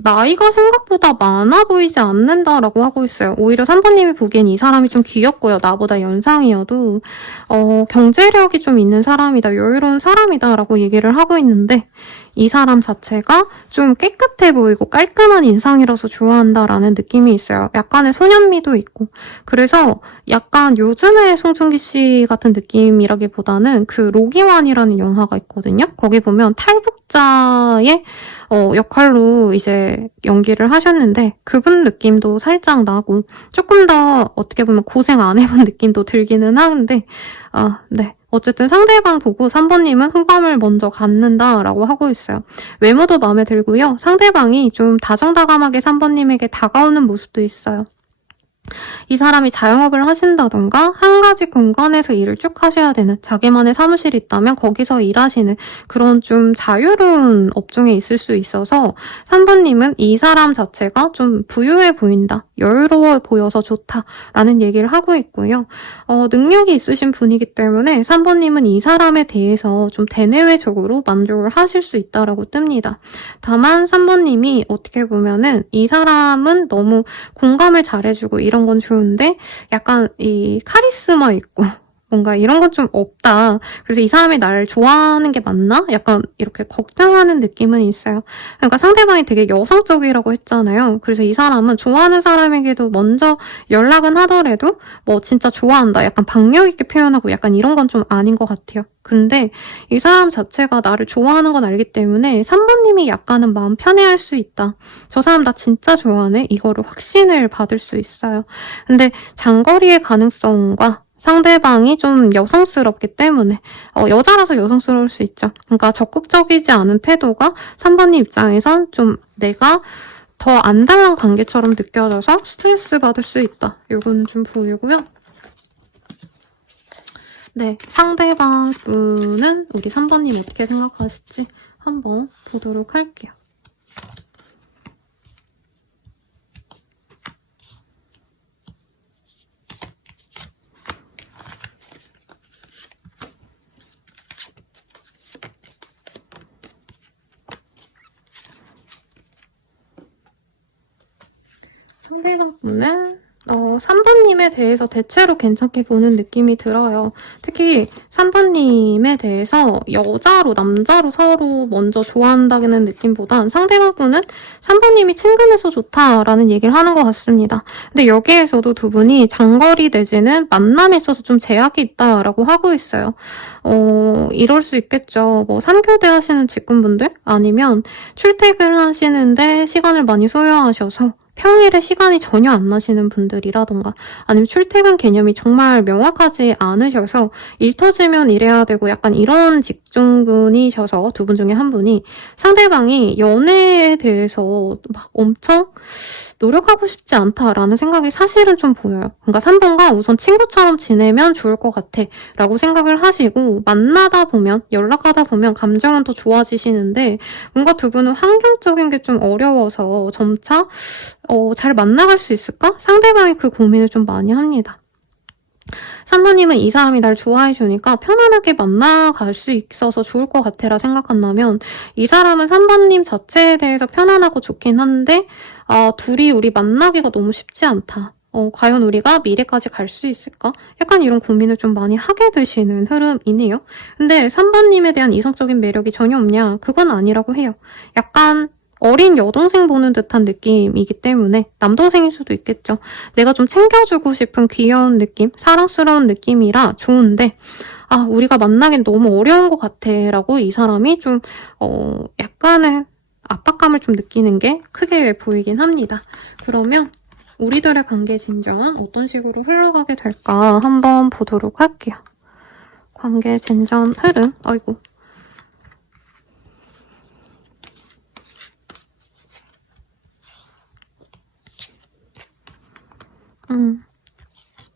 나이가 생각보다 많아 보이지 않는다라고 하고 있어요. 오히려 3번님이 보기엔 이 사람이 좀 귀엽고요. 나보다 연상이어도 경제력이 좀 있는 사람이다. 여유로운 사람이다 라고 얘기를 하고 있는데, 이 사람 자체가 좀 깨끗해 보이고 깔끔한 인상이라서 좋아한다라는 느낌이 있어요. 약간의 소년미도 있고. 그래서 약간 요즘의 송중기 씨 같은 느낌이라기보다는 그 로기완이라는 영화가 있거든요. 거기 보면 탈북자의 역할로 이제 연기를 하셨는데 그분 느낌도 살짝 나고 조금 더 어떻게 보면 고생 안 해본 느낌도 들기는 하는데, 네. 어쨌든 상대방 보고 3번님은 호감을 먼저 갖는다라고 하고 있어요. 외모도 마음에 들고요. 상대방이 좀 다정다감하게 3번님에게 다가오는 모습도 있어요. 이 사람이 자영업을 하신다던가 한 가지 공간에서 일을 쭉 하셔야 되는, 자기만의 사무실이 있다면 거기서 일하시는 그런 좀 자유로운 업종에 있을 수 있어서 3번님은 이 사람 자체가 좀 부유해 보인다, 여유로워 보여서 좋다라는 얘기를 하고 있고요. 능력이 있으신 분이기 때문에 3번님은 이 사람에 대해서 좀 대내외적으로 만족을 하실 수 있다라고 뜹니다. 다만 3번님이 어떻게 보면은 이 사람은 너무 공감을 잘해주고 이런 건 좋은데 약간 이 카리스마 있고 뭔가 이런 건 좀 없다. 그래서 이 사람이 나를 좋아하는 게 맞나? 약간 이렇게 걱정하는 느낌은 있어요. 그러니까 상대방이 되게 여성적이라고 했잖아요. 그래서 이 사람은 좋아하는 사람에게도 먼저 연락은 하더라도 뭐 진짜 좋아한다, 약간 박력 있게 표현하고 약간 이런 건 좀 아닌 것 같아요. 근데 이 사람 자체가 나를 좋아하는 건 알기 때문에 3번님이 약간은 마음 편해할 수 있다. 저 사람 나 진짜 좋아하네? 이거를 확신을 받을 수 있어요. 근데 장거리의 가능성과 상대방이 좀 여성스럽기 때문에 여자라서 여성스러울 수 있죠. 그러니까 적극적이지 않은 태도가 3번님 입장에선 좀 내가 더 안달난 관계처럼 느껴져서 스트레스 받을 수 있다. 이건 좀 보이고요. 네, 상대방 분은 우리 3번님 어떻게 생각하실지 한번 보도록 할게요. 상대방 분은 3번님에 대해서 대체로 괜찮게 보는 느낌이 들어요. 특히 3번님에 대해서 여자로, 남자로 서로 먼저 좋아한다는 느낌보단 상대방 분은 3번님이 친근해서 좋다라는 얘기를 하는 것 같습니다. 근데 여기에서도 두 분이 장거리 내지는 만남에 있어서 좀 제약이 있다라고 하고 있어요. 이럴 수 있겠죠. 뭐 3교대 하시는 직군분들 아니면 출퇴근하시는데 시간을 많이 소요하셔서 평일에 시간이 전혀 안 나시는 분들이라던가 아니면 출퇴근 개념이 정말 명확하지 않으셔서 일 터지면 일해야 되고 약간 이런 직종군이셔서 두 분 중에 한 분이 상대방이 연애에 대해서 막 엄청 노력하고 싶지 않다라는 생각이 사실은 좀 보여요. 그러니까 3번과 우선 친구처럼 지내면 좋을 것 같아 라고 생각을 하시고 만나다 보면 연락하다 보면 감정은 더 좋아지시는데 뭔가 두 분은 환경적인 게 좀 어려워서 점차 잘 만나갈 수 있을까? 상대방이 그 고민을 좀 많이 합니다. 3번님은 이 사람이 날 좋아해주니까 편안하게 만나갈 수 있어서 좋을 것 같아라 생각한다면 이 사람은 3번님 자체에 대해서 편안하고 좋긴 한데 둘이 우리 만나기가 너무 쉽지 않다. 과연 우리가 미래까지 갈 수 있을까? 약간 이런 고민을 좀 많이 하게 되시는 흐름이네요. 근데 3번님에 대한 이성적인 매력이 전혀 없냐? 그건 아니라고 해요. 약간 어린 여동생 보는 듯한 느낌이기 때문에 남동생일 수도 있겠죠. 내가 좀 챙겨주고 싶은 귀여운 느낌, 사랑스러운 느낌이라 좋은데 우리가 만나긴 너무 어려운 것 같아 라고 이 사람이 좀 약간의 압박감을 좀 느끼는 게 크게 보이긴 합니다. 그러면 우리들의 관계 진전 어떤 식으로 흘러가게 될까 한번 보도록 할게요. 관계 진전 흐름, 아이고.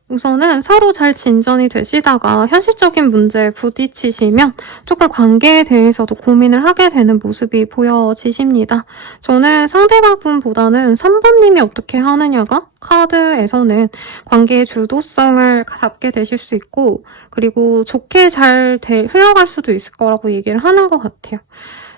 우선은 서로 잘 진전이 되시다가 현실적인 문제에 부딪히시면 조금 관계에 대해서도 고민을 하게 되는 모습이 보여지십니다. 저는 상대방 분보다는 3번님이 어떻게 하느냐가 카드에서는 관계의 주도성을 잡게 되실 수 있고 그리고 좋게 잘 흘러갈 수도 있을 거라고 얘기를 하는 것 같아요.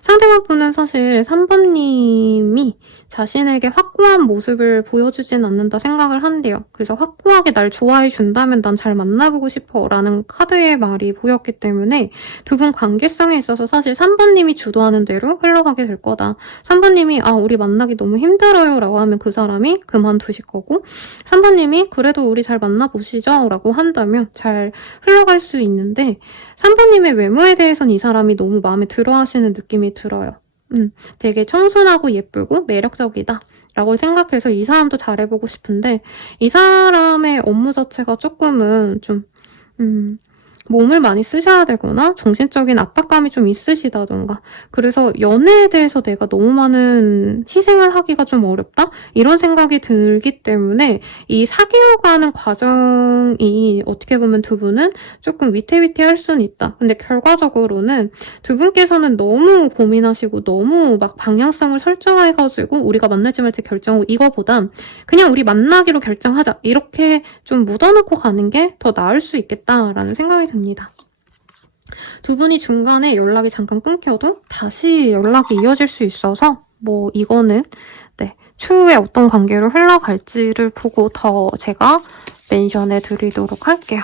상대방 분은 사실 3번님이 자신에게 확고한 모습을 보여주진 않는다 생각을 한대요. 그래서 확고하게 날 좋아해 준다면 난 잘 만나보고 싶어 라는 카드의 말이 보였기 때문에 두 분 관계성에 있어서 사실 3번님이 주도하는 대로 흘러가게 될 거다. 3번님이 우리 만나기 너무 힘들어요 라고 하면 그 사람이 그만두실 거고 3번님이 그래도 우리 잘 만나보시죠 라고 한다면 잘 흘러갈 수 있는데 3번님의 외모에 대해서는 이 사람이 너무 마음에 들어 하시는 느낌이 들어요. 되게 청순하고 예쁘고 매력적이다 라고 생각해서 이 사람도 잘해보고 싶은데 이 사람의 업무 자체가 조금은 좀 몸을 많이 쓰셔야 되거나 정신적인 압박감이 좀 있으시다던가 그래서 연애에 대해서 내가 너무 많은 희생을 하기가 좀 어렵다? 이런 생각이 들기 때문에 이 사귀어가는 과정이 어떻게 보면 두 분은 조금 위태위태할 수는 있다. 근데 결과적으로는 두 분께서는 너무 고민하시고 너무 막 방향성을 설정해가지고 우리가 만날지 말지 결정하고 이거보단 그냥 우리 만나기로 결정하자 이렇게 좀 묻어놓고 가는 게 더 나을 수 있겠다라는 생각이 듭니다. 두 분이 중간에 연락이 잠깐 끊겨도 다시 연락이 이어질 수 있어서 뭐 이거는 추후에 어떤 관계로 흘러갈지를 보고 더 제가 멘션해 드리도록 할게요.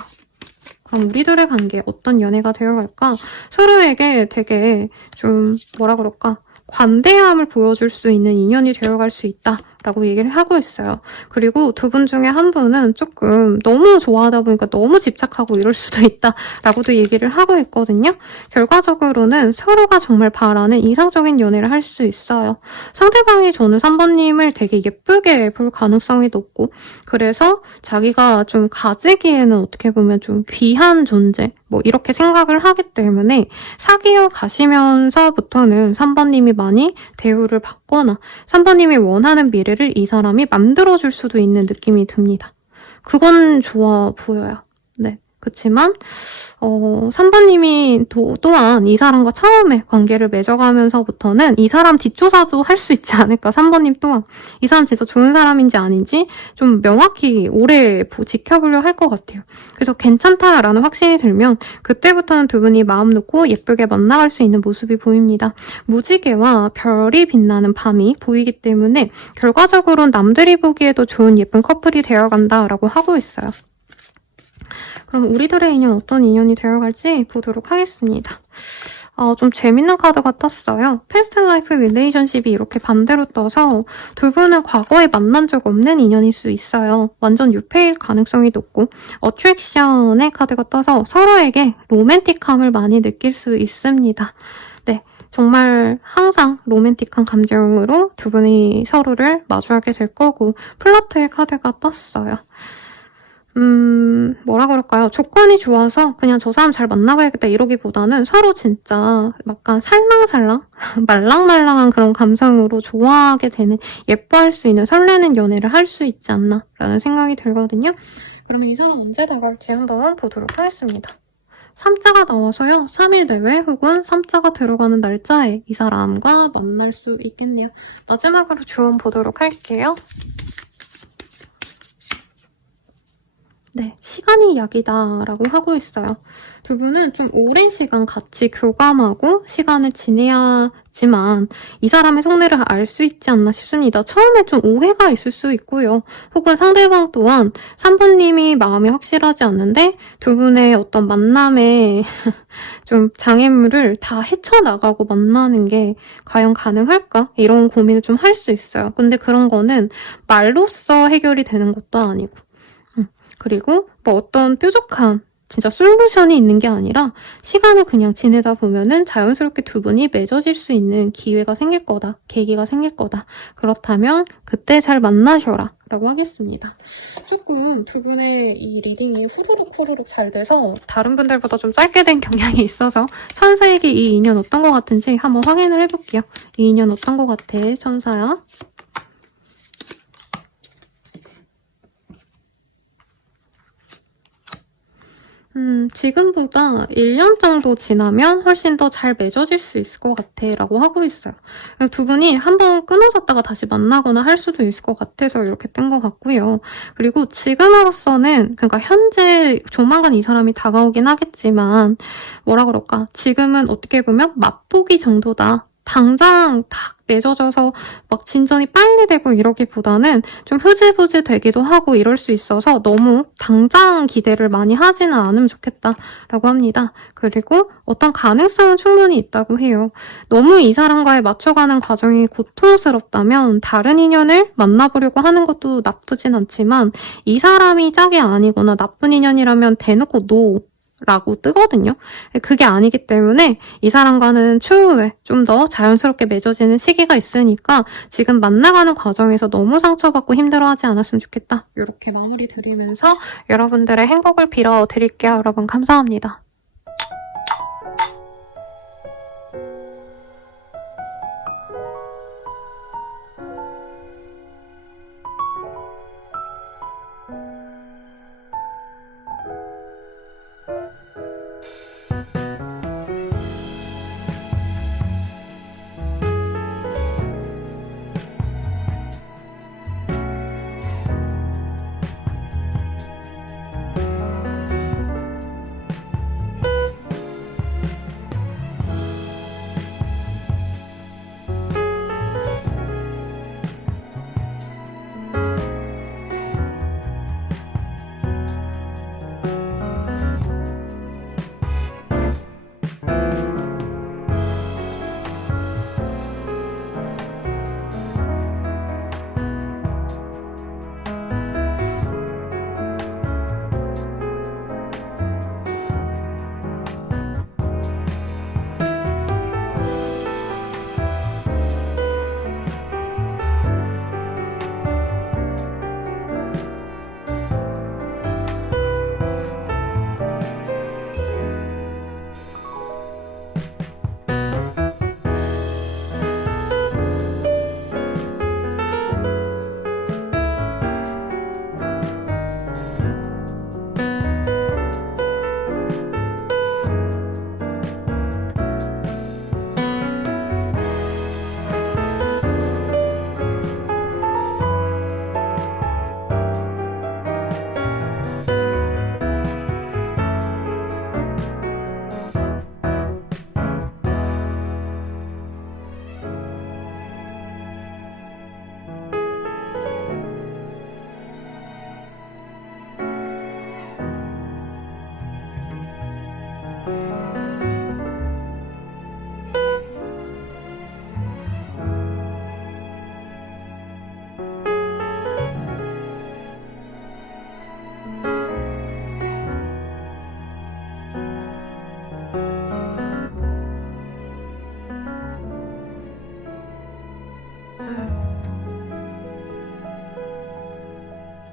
그럼 우리들의 관계 어떤 연애가 되어갈까? 서로에게 되게 좀 뭐라 그럴까? 관대함을 보여줄 수 있는 인연이 되어갈 수 있다 라고 얘기를 하고 있어요. 그리고 두 분 중에 한 분은 조금 너무 좋아하다 보니까 너무 집착하고 이럴 수도 있다 라고도 얘기를 하고 있거든요. 결과적으로는 서로가 정말 바라는 이상적인 연애를 할 수 있어요. 상대방이 저는 3번님을 되게 예쁘게 볼 가능성이 높고 그래서 자기가 좀 가지기에는 어떻게 보면 좀 귀한 존재 뭐 이렇게 생각을 하기 때문에 사귀어 가시면서부터는 3번님이 많이 대우를 받거나 3번님이 원하는 미래를 이 사람이 만들어줄 수도 있는 느낌이 듭니다. 그건 좋아 보여요. 그치만 3번님이 또한 이 사람과 처음에 관계를 맺어가면서부터는 이 사람 뒷조사도 할 수 있지 않을까. 3번님 또한 이 사람 진짜 좋은 사람인지 아닌지 좀 명확히 오래 지켜보려 할 것 같아요. 그래서 괜찮다라는 확신이 들면 그때부터는 두 분이 마음 놓고 예쁘게 만나갈 수 있는 모습이 보입니다. 무지개와 별이 빛나는 밤이 보이기 때문에 결과적으로는 남들이 보기에도 좋은 예쁜 커플이 되어간다라고 하고 있어요. 그럼 우리들의 인연 어떤 인연이 되어갈지 보도록 하겠습니다. 좀 재밌는 카드가 떴어요. 패스트 라이프 릴레이션십이 이렇게 반대로 떠서 두 분은 과거에 만난 적 없는 인연일 수 있어요. 완전 유패일 가능성이 높고 어트랙션의 카드가 떠서 서로에게 로맨틱함을 많이 느낄 수 있습니다. 네, 정말 항상 로맨틱한 감정으로 두 분이 서로를 마주하게 될 거고 플러트의 카드가 떴어요. 뭐라 그럴까요? 조건이 좋아서 그냥 저 사람 잘 만나봐야겠다 이러기보다는 서로 진짜 약간 살랑살랑 말랑말랑한 그런 감성으로 좋아하게 되는, 예뻐할 수 있는 설레는 연애를 할 수 있지 않나 라는 생각이 들거든요. 그러면 이 사람 언제 다가올지 한번 보도록 하겠습니다. 3자가 나와서요. 3일 내외 혹은 3자가 들어가는 날짜에 이 사람과 만날 수 있겠네요. 마지막으로 조언 보도록 할게요. 네, 시간이 약이다 라고 하고 있어요. 두 분은 좀 오랜 시간 같이 교감하고 시간을 지내야지만 이 사람의 속내를 알 수 있지 않나 싶습니다. 처음에 좀 오해가 있을 수 있고요. 혹은 상대방 또한 3번님이 마음이 확실하지 않는데 두 분의 어떤 만남에 좀 장애물을 다 헤쳐나가고 만나는 게 과연 가능할까? 이런 고민을 좀 할 수 있어요. 근데 그런 거는 말로써 해결이 되는 것도 아니고 그리고 뭐 어떤 뾰족한 진짜 솔루션이 있는 게 아니라 시간을 그냥 지내다 보면은 자연스럽게 두 분이 맺어질 수 있는 기회가 생길 거다. 계기가 생길 거다. 그렇다면 그때 잘 만나셔라 라고 하겠습니다. 조금 두 분의 이 리딩이 후루룩 잘 돼서 다른 분들보다 좀 짧게 된 경향이 있어서 천사에게 이 인연 어떤 것 같은지 한번 확인을 해볼게요. 이 인연 어떤 것 같아, 천사야? 지금보다 1년 정도 지나면 훨씬 더 잘 맺어질 수 있을 것 같아 라고 하고 있어요. 두 분이 한번 끊어졌다가 다시 만나거나 할 수도 있을 것 같아서 이렇게 뜬 것 같고요. 그리고 지금으로서는 그러니까 현재 조만간 이 사람이 다가오긴 하겠지만 뭐라 그럴까, 지금은 어떻게 보면 맛보기 정도다. 당장 딱 맺어져서 막 진전이 빨리 되고 이러기보다는 좀 흐지부지 되기도 하고 이럴 수 있어서 너무 당장 기대를 많이 하지는 않으면 좋겠다라고 합니다. 그리고 어떤 가능성은 충분히 있다고 해요. 너무 이 사람과의 맞춰가는 과정이 고통스럽다면 다른 인연을 만나보려고 하는 것도 나쁘진 않지만 이 사람이 짝이 아니거나 나쁜 인연이라면 대놓고 노 라고 뜨거든요. 그게 아니기 때문에 이 사람과는 추후에 좀 더 자연스럽게 맺어지는 시기가 있으니까 지금 만나가는 과정에서 너무 상처받고 힘들어하지 않았으면 좋겠다. 이렇게 마무리 드리면서 여러분들의 행복을 빌어드릴게요. 여러분 감사합니다.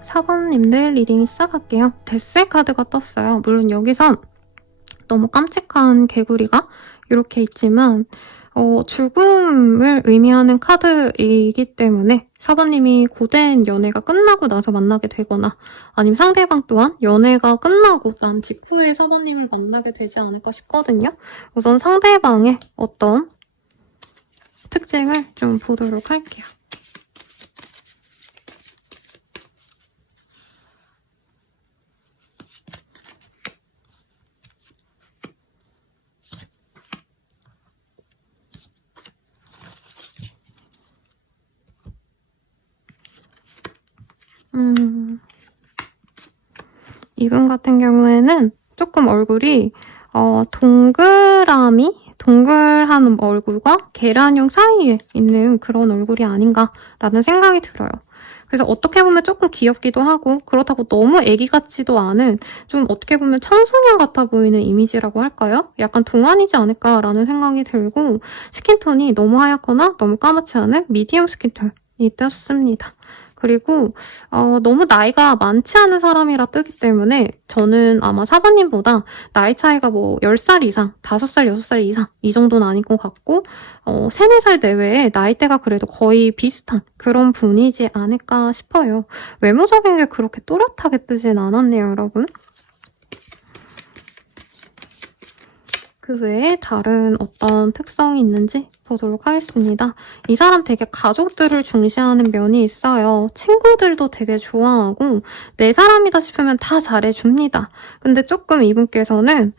4번님들 리딩 시작할게요. 데스의 카드가 떴어요. 물론 여기선 너무 깜찍한 개구리가 이렇게 있지만 죽음을 의미하는 카드이기 때문에 4번님이 고된 연애가 끝나고 나서 만나게 되거나 아니면 상대방 또한 연애가 끝나고 난 직후에 4번님을 만나게 되지 않을까 싶거든요. 우선 상대방의 어떤 특징을 좀 보도록 할게요. 이분 같은 경우에는 조금 얼굴이 동글한 얼굴과 계란형 사이에 있는 그런 얼굴이 아닌가라는 생각이 들어요. 그래서 어떻게 보면 조금 귀엽기도 하고 그렇다고 너무 애기 같지도 않은 좀 어떻게 보면 청소년 같아 보이는 이미지라고 할까요? 약간 동안이지 않을까라는 생각이 들고 스킨톤이 너무 하얗거나 너무 까맣지 않은 미디엄 스킨톤이 떴습니다. 그리고 너무 나이가 많지 않은 사람이라 뜨기 때문에 저는 아마 4번님보다 나이 차이가 뭐 10살 이상, 5살, 6살 이상 이 정도는 아닐 것 같고 3, 4살 내외에 나이대가 그래도 거의 비슷한 그런 분이지 않을까 싶어요. 외모적인 게 그렇게 또렷하게 뜨진 않았네요, 여러분. 그 외에 다른 어떤 특성이 있는지 보도록 하겠습니다. 이 사람 되게 가족들을 중시하는 면이 있어요. 친구들도 되게 좋아하고 내 사람이다 싶으면 다 잘해줍니다. 근데 조금 이분께서는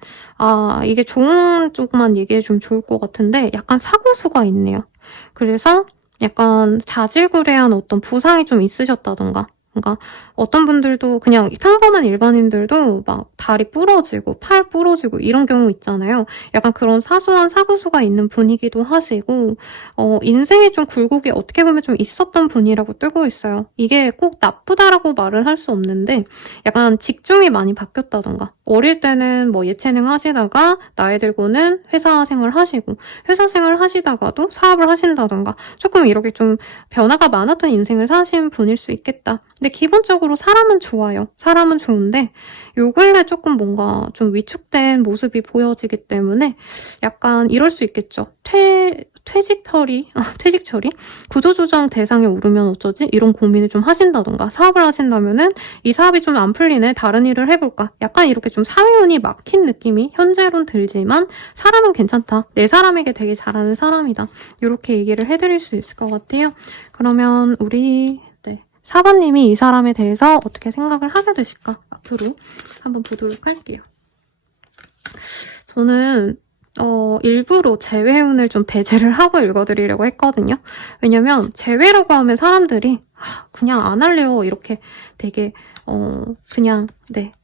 이게 좋은 쪽만 얘기해주면 좋을 것 같은데 약간 사고수가 있네요. 그래서 약간 자질구레한 어떤 부상이 좀 있으셨다던가 그러니까 어떤 분들도 그냥 평범한 일반인들도 막 다리 부러지고 팔 부러지고 이런 경우 있잖아요. 약간 그런 사소한 사고수가 있는 분이기도 하시고 인생의 좀 굴곡이 어떻게 보면 좀 있었던 분이라고 뜨고 있어요. 이게 꼭 나쁘다라고 말을 할 수 없는데 약간 직종이 많이 바뀌었다던가 어릴 때는 뭐 예체능 하시다가 나이 들고는 회사 생활 하시고 회사 생활 하시다가도 사업을 하신다던가 조금 이렇게 좀 변화가 많았던 인생을 사신 분일 수 있겠다. 근데 기본적으로 사람은 좋아요. 사람은 좋은데 요 근래 조금 뭔가 좀 위축된 모습이 보여지기 때문에 약간 이럴 수 있겠죠. 퇴직 처리? 구조조정 대상에 오르면 어쩌지? 이런 고민을 좀 하신다던가 사업을 하신다면은 이 사업이 좀 안 풀리네. 다른 일을 해볼까? 약간 이렇게 좀 사회운이 막힌 느낌이 현재론 들지만 사람은 괜찮다. 내 사람에게 되게 잘하는 사람이다. 이렇게 얘기를 해드릴 수 있을 것 같아요. 그러면 우리 4번님이 이 사람에 대해서 어떻게 생각을 하게 되실까? 앞으로 한번 보도록 할게요. 저는 일부러 재회운을 좀 배제를 하고 읽어드리려고 했거든요. 왜냐면 재회라고 하면 사람들이 그냥 안 할래요. 이렇게 되게 그냥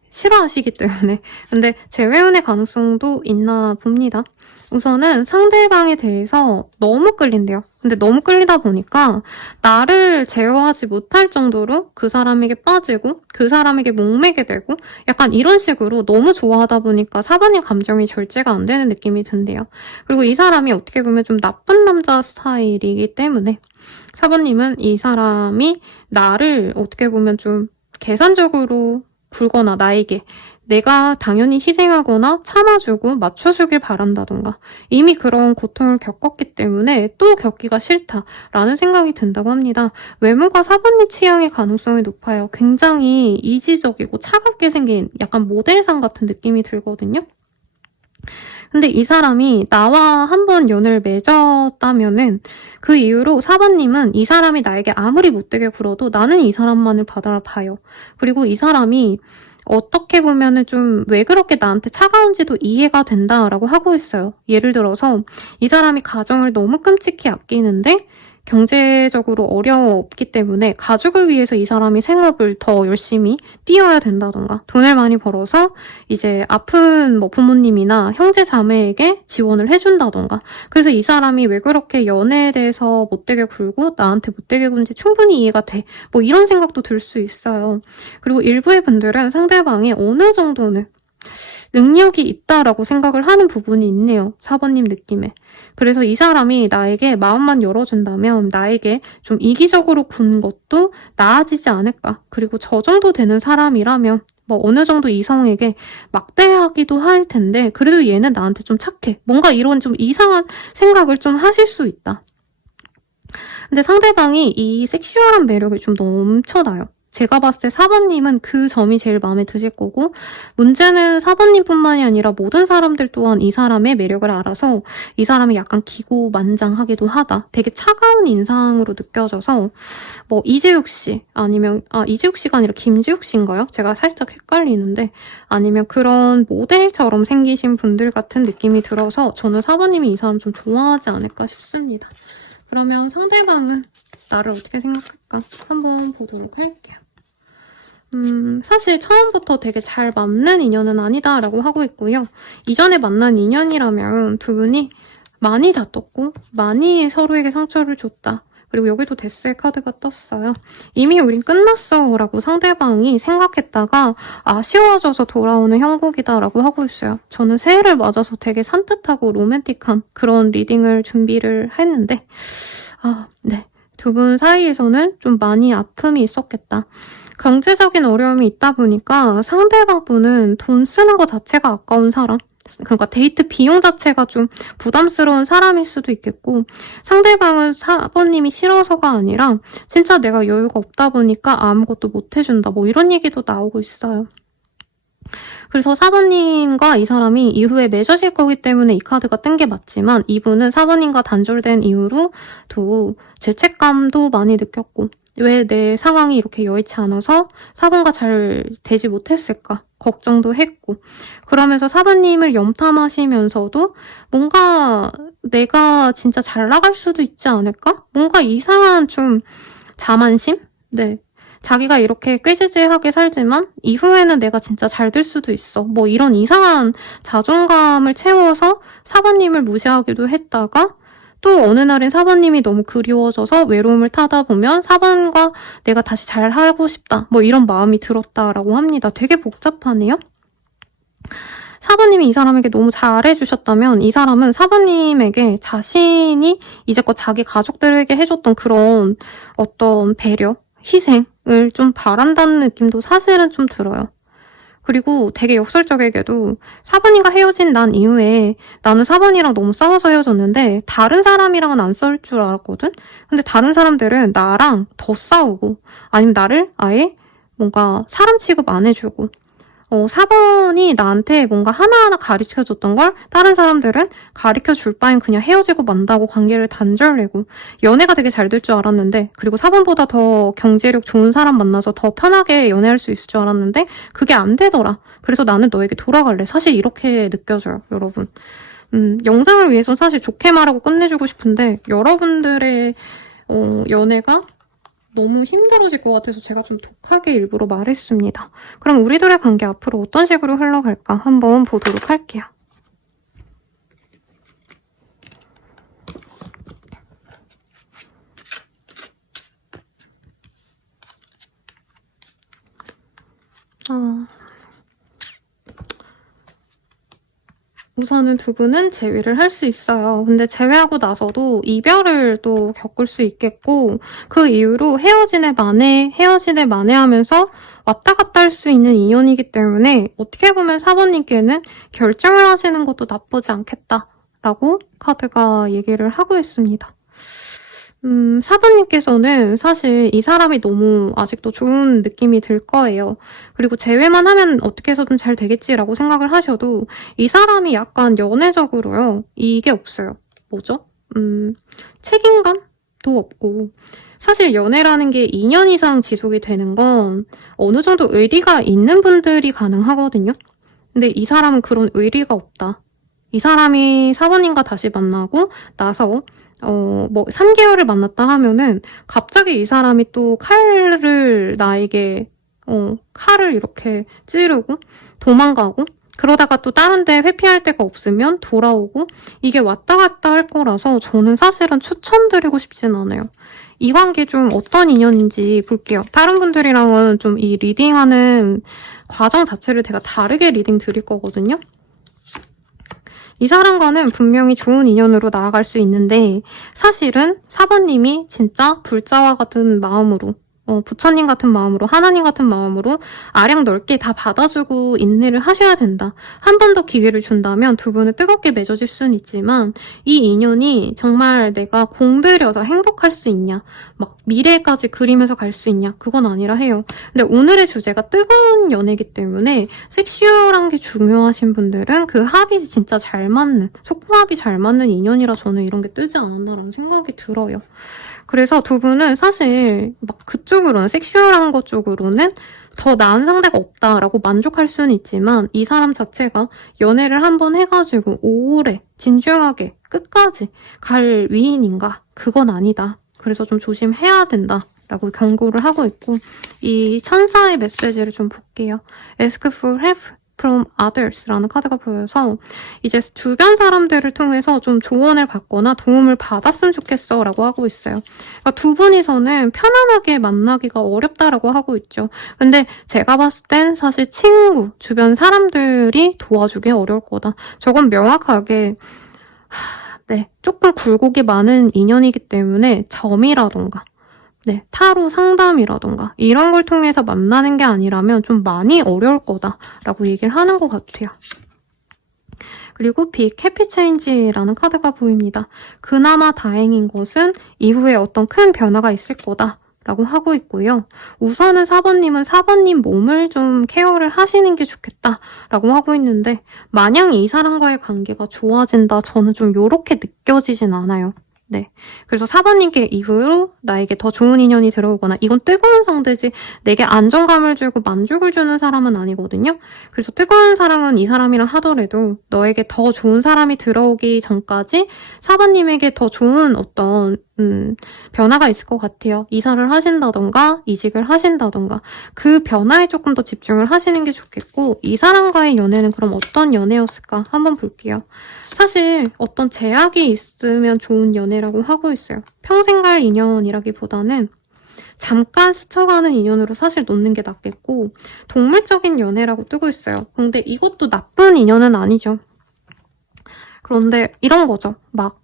싫어하시기 때문에. 근데 재회운의 가능성도 있나 봅니다. 우선은 상대방에 대해서 너무 끌린대요. 근데 너무 끌리다 보니까 나를 제어하지 못할 정도로 그 사람에게 빠지고 그 사람에게 목매게 되고 약간 이런 식으로 너무 좋아하다 보니까 4번님 감정이 절제가 안 되는 느낌이 든대요. 그리고 이 사람이 어떻게 보면 좀 나쁜 남자 스타일이기 때문에 4번님은 이 사람이 나를 어떻게 보면 좀 계산적으로 굴거나 나에게 내가 당연히 희생하거나 참아주고 맞춰주길 바란다던가 이미 그런 고통을 겪었기 때문에 또 겪기가 싫다라는 생각이 든다고 합니다. 외모가 4번님 취향일 가능성이 높아요. 굉장히 이지적이고 차갑게 생긴 약간 모델상 같은 느낌이 들거든요. 근데 이 사람이 나와 한번 연을 맺었다면은 그 이후로 4번님은 이 사람이 나에게 아무리 못되게 굴어도 나는 이 사람만을 바라봐요. 그리고 이 사람이 어떻게 보면은 좀 왜 그렇게 나한테 차가운지도 이해가 된다라고 하고 있어요. 예를 들어서 이 사람이 가정을 너무 끔찍히 아끼는데 경제적으로 어려웠기 때문에 가족을 위해서 이 사람이 생업을 더 열심히 뛰어야 된다던가 돈을 많이 벌어서 이제 아픈 뭐 부모님이나 형제 자매에게 지원을 해준다던가 그래서 이 사람이 왜 그렇게 연애에 대해서 못되게 굴고 나한테 못되게 굴는지 충분히 이해가 돼. 뭐 이런 생각도 들 수 있어요. 그리고 일부의 분들은 상대방이 어느 정도는 능력이 있다라고 생각을 하는 부분이 있네요. 4번님 느낌에. 그래서 이 사람이 나에게 마음만 열어준다면 나에게 좀 이기적으로 군 것도 나아지지 않을까. 그리고 저 정도 되는 사람이라면 뭐 어느 정도 이성에게 막대하기도 할 텐데 그래도 얘는 나한테 좀 착해. 뭔가 이런 좀 이상한 생각을 좀 하실 수 있다. 근데 상대방이 이 섹슈얼한 매력이 좀 넘쳐나요. 제가 봤을 때 4번님은 그 점이 제일 마음에 드실 거고 문제는 4번님뿐만이 아니라 모든 사람들 또한 이 사람의 매력을 알아서 이 사람이 약간 기고만장하기도 하다. 되게 차가운 인상으로 느껴져서 뭐 이재욱 씨 아니면 이재욱 씨가 아니라 김지욱 씨인가요? 제가 살짝 헷갈리는데 아니면 그런 모델처럼 생기신 분들 같은 느낌이 들어서 저는 4번님이 이 사람 좀 좋아하지 않을까 싶습니다. 그러면 상대방은 나를 어떻게 생각할까? 한번 보도록 할게요. 사실 처음부터 되게 잘 맞는 인연은 아니다라고 하고 있고요. 이전에 만난 인연이라면 두 분이 많이 다퉜고 많이 서로에게 상처를 줬다. 그리고 여기도 데스의 카드가 떴어요. 이미 우린 끝났어 라고 상대방이 생각했다가 아쉬워져서 돌아오는 형국이다 라고 하고 있어요. 저는 새해를 맞아서 되게 산뜻하고 로맨틱한 그런 리딩을 준비를 했는데 네. 두 분 사이에서는 좀 많이 아픔이 있었겠다. 경제적인 어려움이 있다 보니까 상대방 분은 돈 쓰는 것 자체가 아까운 사람, 그러니까 데이트 비용 자체가 좀 부담스러운 사람일 수도 있겠고 상대방은 4번님이 싫어서가 아니라 진짜 내가 여유가 없다 보니까 아무것도 못 해준다 뭐 이런 얘기도 나오고 있어요. 그래서 4번님과 이 사람이 이후에 맺어질 거기 때문에 이 카드가 뜬 게 맞지만 이분은 4번님과 단절된 이후로 또 죄책감도 많이 느꼈고 왜 내 상황이 이렇게 여의치 않아서 4번과 잘 되지 못했을까 걱정도 했고 그러면서 4번님을 염탐하시면서도 뭔가 내가 진짜 잘 나갈 수도 있지 않을까? 뭔가 이상한 좀 자만심? 네. 자기가 이렇게 꾀지지하게 살지만 이후에는 내가 진짜 잘 될 수도 있어. 뭐 이런 이상한 자존감을 채워서 4번님을 무시하기도 했다가 또 어느 날엔 4번님이 너무 그리워져서 외로움을 타다 보면 4번과 내가 다시 잘 하고 싶다. 뭐 이런 마음이 들었다라고 합니다. 되게 복잡하네요. 4번님이 이 사람에게 너무 잘해주셨다면 이 사람은 4번님에게 자신이 이제껏 자기 가족들에게 해줬던 그런 어떤 배려, 희생을 좀 바란다는 느낌도 사실은 좀 들어요. 그리고 되게 역설적이게도 4번님과 헤어진 난 이후에 나는 4번이랑 너무 싸워서 헤어졌는데 다른 사람이랑은 안 싸울 줄 알았거든? 근데 다른 사람들은 나랑 더 싸우고 아니면 나를 아예 뭔가 사람 취급 안 해주고 4번이 나한테 뭔가 하나하나 가르쳐줬던 걸 다른 사람들은 가르쳐줄 바엔 그냥 헤어지고 만다고 관계를 단절내고 연애가 되게 잘 될 줄 알았는데 그리고 4번보다 더 경제력 좋은 사람 만나서 더 편하게 연애할 수 있을 줄 알았는데 그게 안 되더라. 그래서 나는 너에게 돌아갈래. 사실 이렇게 느껴져요, 여러분. 영상을 위해서 사실 좋게 말하고 끝내주고 싶은데 여러분들의 연애가 너무 힘들어질 것 같아서 제가 좀 독하게 일부러 말했습니다. 그럼 우리들의 관계 앞으로 어떤 식으로 흘러갈까 한번 보도록 할게요. 우선은 두 분은 재회를 할 수 있어요. 근데 재회하고 나서도 이별을 또 겪을 수 있겠고 그 이후로 헤어지네 마네 하면서 왔다 갔다 할 수 있는 인연이기 때문에 어떻게 보면 4번님께는 결정을 하시는 것도 나쁘지 않겠다라고 카드가 얘기를 하고 있습니다. 4번님께서는 사실 이 사람이 너무 아직도 좋은 느낌이 들 거예요. 그리고 재회만 하면 어떻게 해서든 잘 되겠지라고 생각을 하셔도 이 사람이 약간 연애적으로요. 이게 없어요. 뭐죠? 책임감도 없고 사실 연애라는 게 2년 이상 지속이 되는 건 어느 정도 의리가 있는 분들이 가능하거든요. 근데 이 사람은 그런 의리가 없다. 이 사람이 4번님과 다시 만나고 나서 뭐 3개월을 만났다 하면은 갑자기 이 사람이 또 칼을 나에게 칼을 이렇게 찌르고 도망가고 그러다가 또 다른 데 회피할 데가 없으면 돌아오고 이게 왔다 갔다 할 거라서 저는 사실은 추천드리고 싶진 않아요. 이 관계 좀 어떤 인연인지 볼게요. 다른 분들이랑은 좀 이 리딩하는 과정 자체를 제가 다르게 리딩 드릴 거거든요. 이 사람과는 분명히 좋은 인연으로 나아갈 수 있는데 사실은 4번님이 진짜 불자와 같은 마음으로 부처님 같은 마음으로 하나님 같은 마음으로 아량 넓게 다 받아주고 인내를 하셔야 된다. 한 번 더 기회를 준다면 두 분은 뜨겁게 맺어질 수는 있지만 이 인연이 정말 내가 공들여서 행복할 수 있냐 막 미래까지 그리면서 갈 수 있냐 그건 아니라 해요. 근데 오늘의 주제가 뜨거운 연애이기 때문에 섹슈얼한 게 중요하신 분들은 그 합이 진짜 잘 맞는 속궁합이 잘 맞는 인연이라 저는 이런 게 뜨지 않았나라는 생각이 들어요. 그래서 두 분은 사실 막 그쪽으로는 섹슈얼한 것 쪽으로는 더 나은 상대가 없다라고 만족할 수는 있지만 이 사람 자체가 연애를 한번 해가지고 오래 진중하게 끝까지 갈 위인인가? 그건 아니다. 그래서 좀 조심해야 된다라고 경고를 하고 있고 이 천사의 메시지를 좀 볼게요. Ask for help from others라는 카드가 보여서 이제 주변 사람들을 통해서 좀 조언을 받거나 도움을 받았으면 좋겠어 라고 하고 있어요. 그러니까 두 분이서는 편안하게 만나기가 어렵다라고 하고 있죠. 근데 제가 봤을 땐 사실 친구, 주변 사람들이 도와주기 어려울 거다. 저건 명확하게 네, 조금 굴곡이 많은 인연이기 때문에 점이라던가 네, 타로 상담이라던가 이런 걸 통해서 만나는 게 아니라면 좀 많이 어려울 거다라고 얘기를 하는 것 같아요. 그리고 빅 해피 체인지라는 카드가 보입니다. 그나마 다행인 것은 이후에 어떤 큰 변화가 있을 거다라고 하고 있고요. 우선은 4번님은 4번님 몸을 좀 케어를 하시는 게 좋겠다라고 하고 있는데 마냥 이 사람과의 관계가 좋아진다 저는 좀 요렇게 느껴지진 않아요. 네. 그래서 4번님께 이후로 나에게 더 좋은 인연이 들어오거나 이건 뜨거운 상대지 내게 안정감을 주고 만족을 주는 사람은 아니거든요. 그래서 뜨거운 사랑은 이 사람이랑 하더라도 너에게 더 좋은 사람이 들어오기 전까지 4번님에게 더 좋은 어떤 변화가 있을 것 같아요. 이사를 하신다던가 이직을 하신다던가 그 변화에 조금 더 집중을 하시는 게 좋겠고 이 사람과의 연애는 그럼 어떤 연애였을까 한번 볼게요. 사실 어떤 제약이 있으면 좋은 연애라고 하고 있어요. 평생 갈 인연이라기보다는 잠깐 스쳐가는 인연으로 사실 놓는 게 낫겠고 동물적인 연애라고 뜨고 있어요. 근데 이것도 나쁜 인연은 아니죠. 그런데 이런 거죠. 막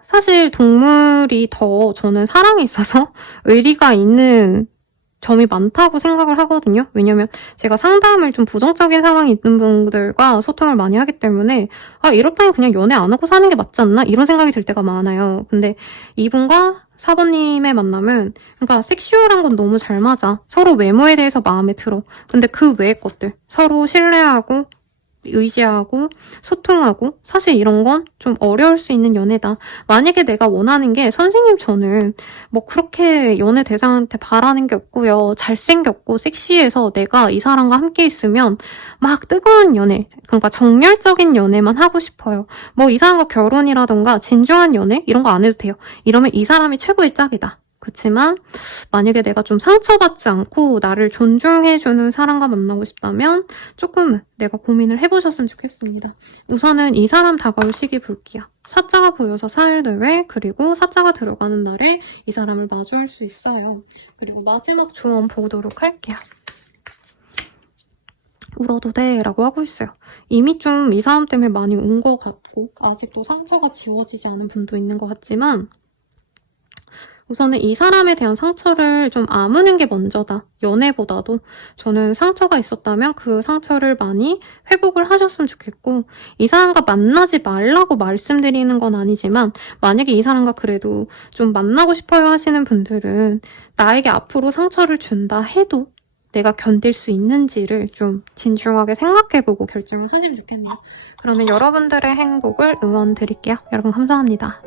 사실 동물이 더 저는 사랑에 있어서 의리가 있는 점이 많다고 생각을 하거든요. 왜냐면 제가 상담을 좀 부정적인 상황이 있는 분들과 소통을 많이 하기 때문에 이럴 바엔 그냥 연애 안 하고 사는 게 맞지 않나? 이런 생각이 들 때가 많아요. 근데 이분과 4번님의 만남은 그러니까 섹슈얼한 건 너무 잘 맞아. 서로 외모에 대해서 마음에 들어. 근데 그 외의 것들 서로 신뢰하고 의지하고 소통하고 사실 이런 건 좀 어려울 수 있는 연애다. 만약에 내가 원하는 게 선생님 저는 뭐 그렇게 연애 대상한테 바라는 게 없고요. 잘생겼고 섹시해서 내가 이 사람과 함께 있으면 막 뜨거운 연애 그러니까 정열적인 연애만 하고 싶어요. 뭐 이 사람과 결혼이라던가 진중한 연애 이런 거 안 해도 돼요. 이러면 이 사람이 최고의 짝이다. 그렇지만 만약에 내가 좀 상처받지 않고 나를 존중해주는 사람과 만나고 싶다면 조금은 내가 고민을 해보셨으면 좋겠습니다. 우선은 이 사람 다가올 시기 볼게요. 사자가 보여서 4일 내외 그리고 사자가 들어가는 날에 이 사람을 마주할 수 있어요. 그리고 마지막 조언 보도록 할게요. 울어도 돼 라고 하고 있어요. 이미 좀 이 사람 때문에 많이 운 것 같고 아직도 상처가 지워지지 않은 분도 있는 것 같지만 우선은 이 사람에 대한 상처를 좀 아무는 게 먼저다. 연애보다도 저는 상처가 있었다면 그 상처를 많이 회복을 하셨으면 좋겠고 이 사람과 만나지 말라고 말씀드리는 건 아니지만 만약에 이 사람과 그래도 좀 만나고 싶어요 하시는 분들은 나에게 앞으로 상처를 준다 해도 내가 견딜 수 있는지를 좀 진중하게 생각해보고 결정을 하시면 좋겠네요. 그러면 여러분들의 행복을 응원 드릴게요. 여러분 감사합니다.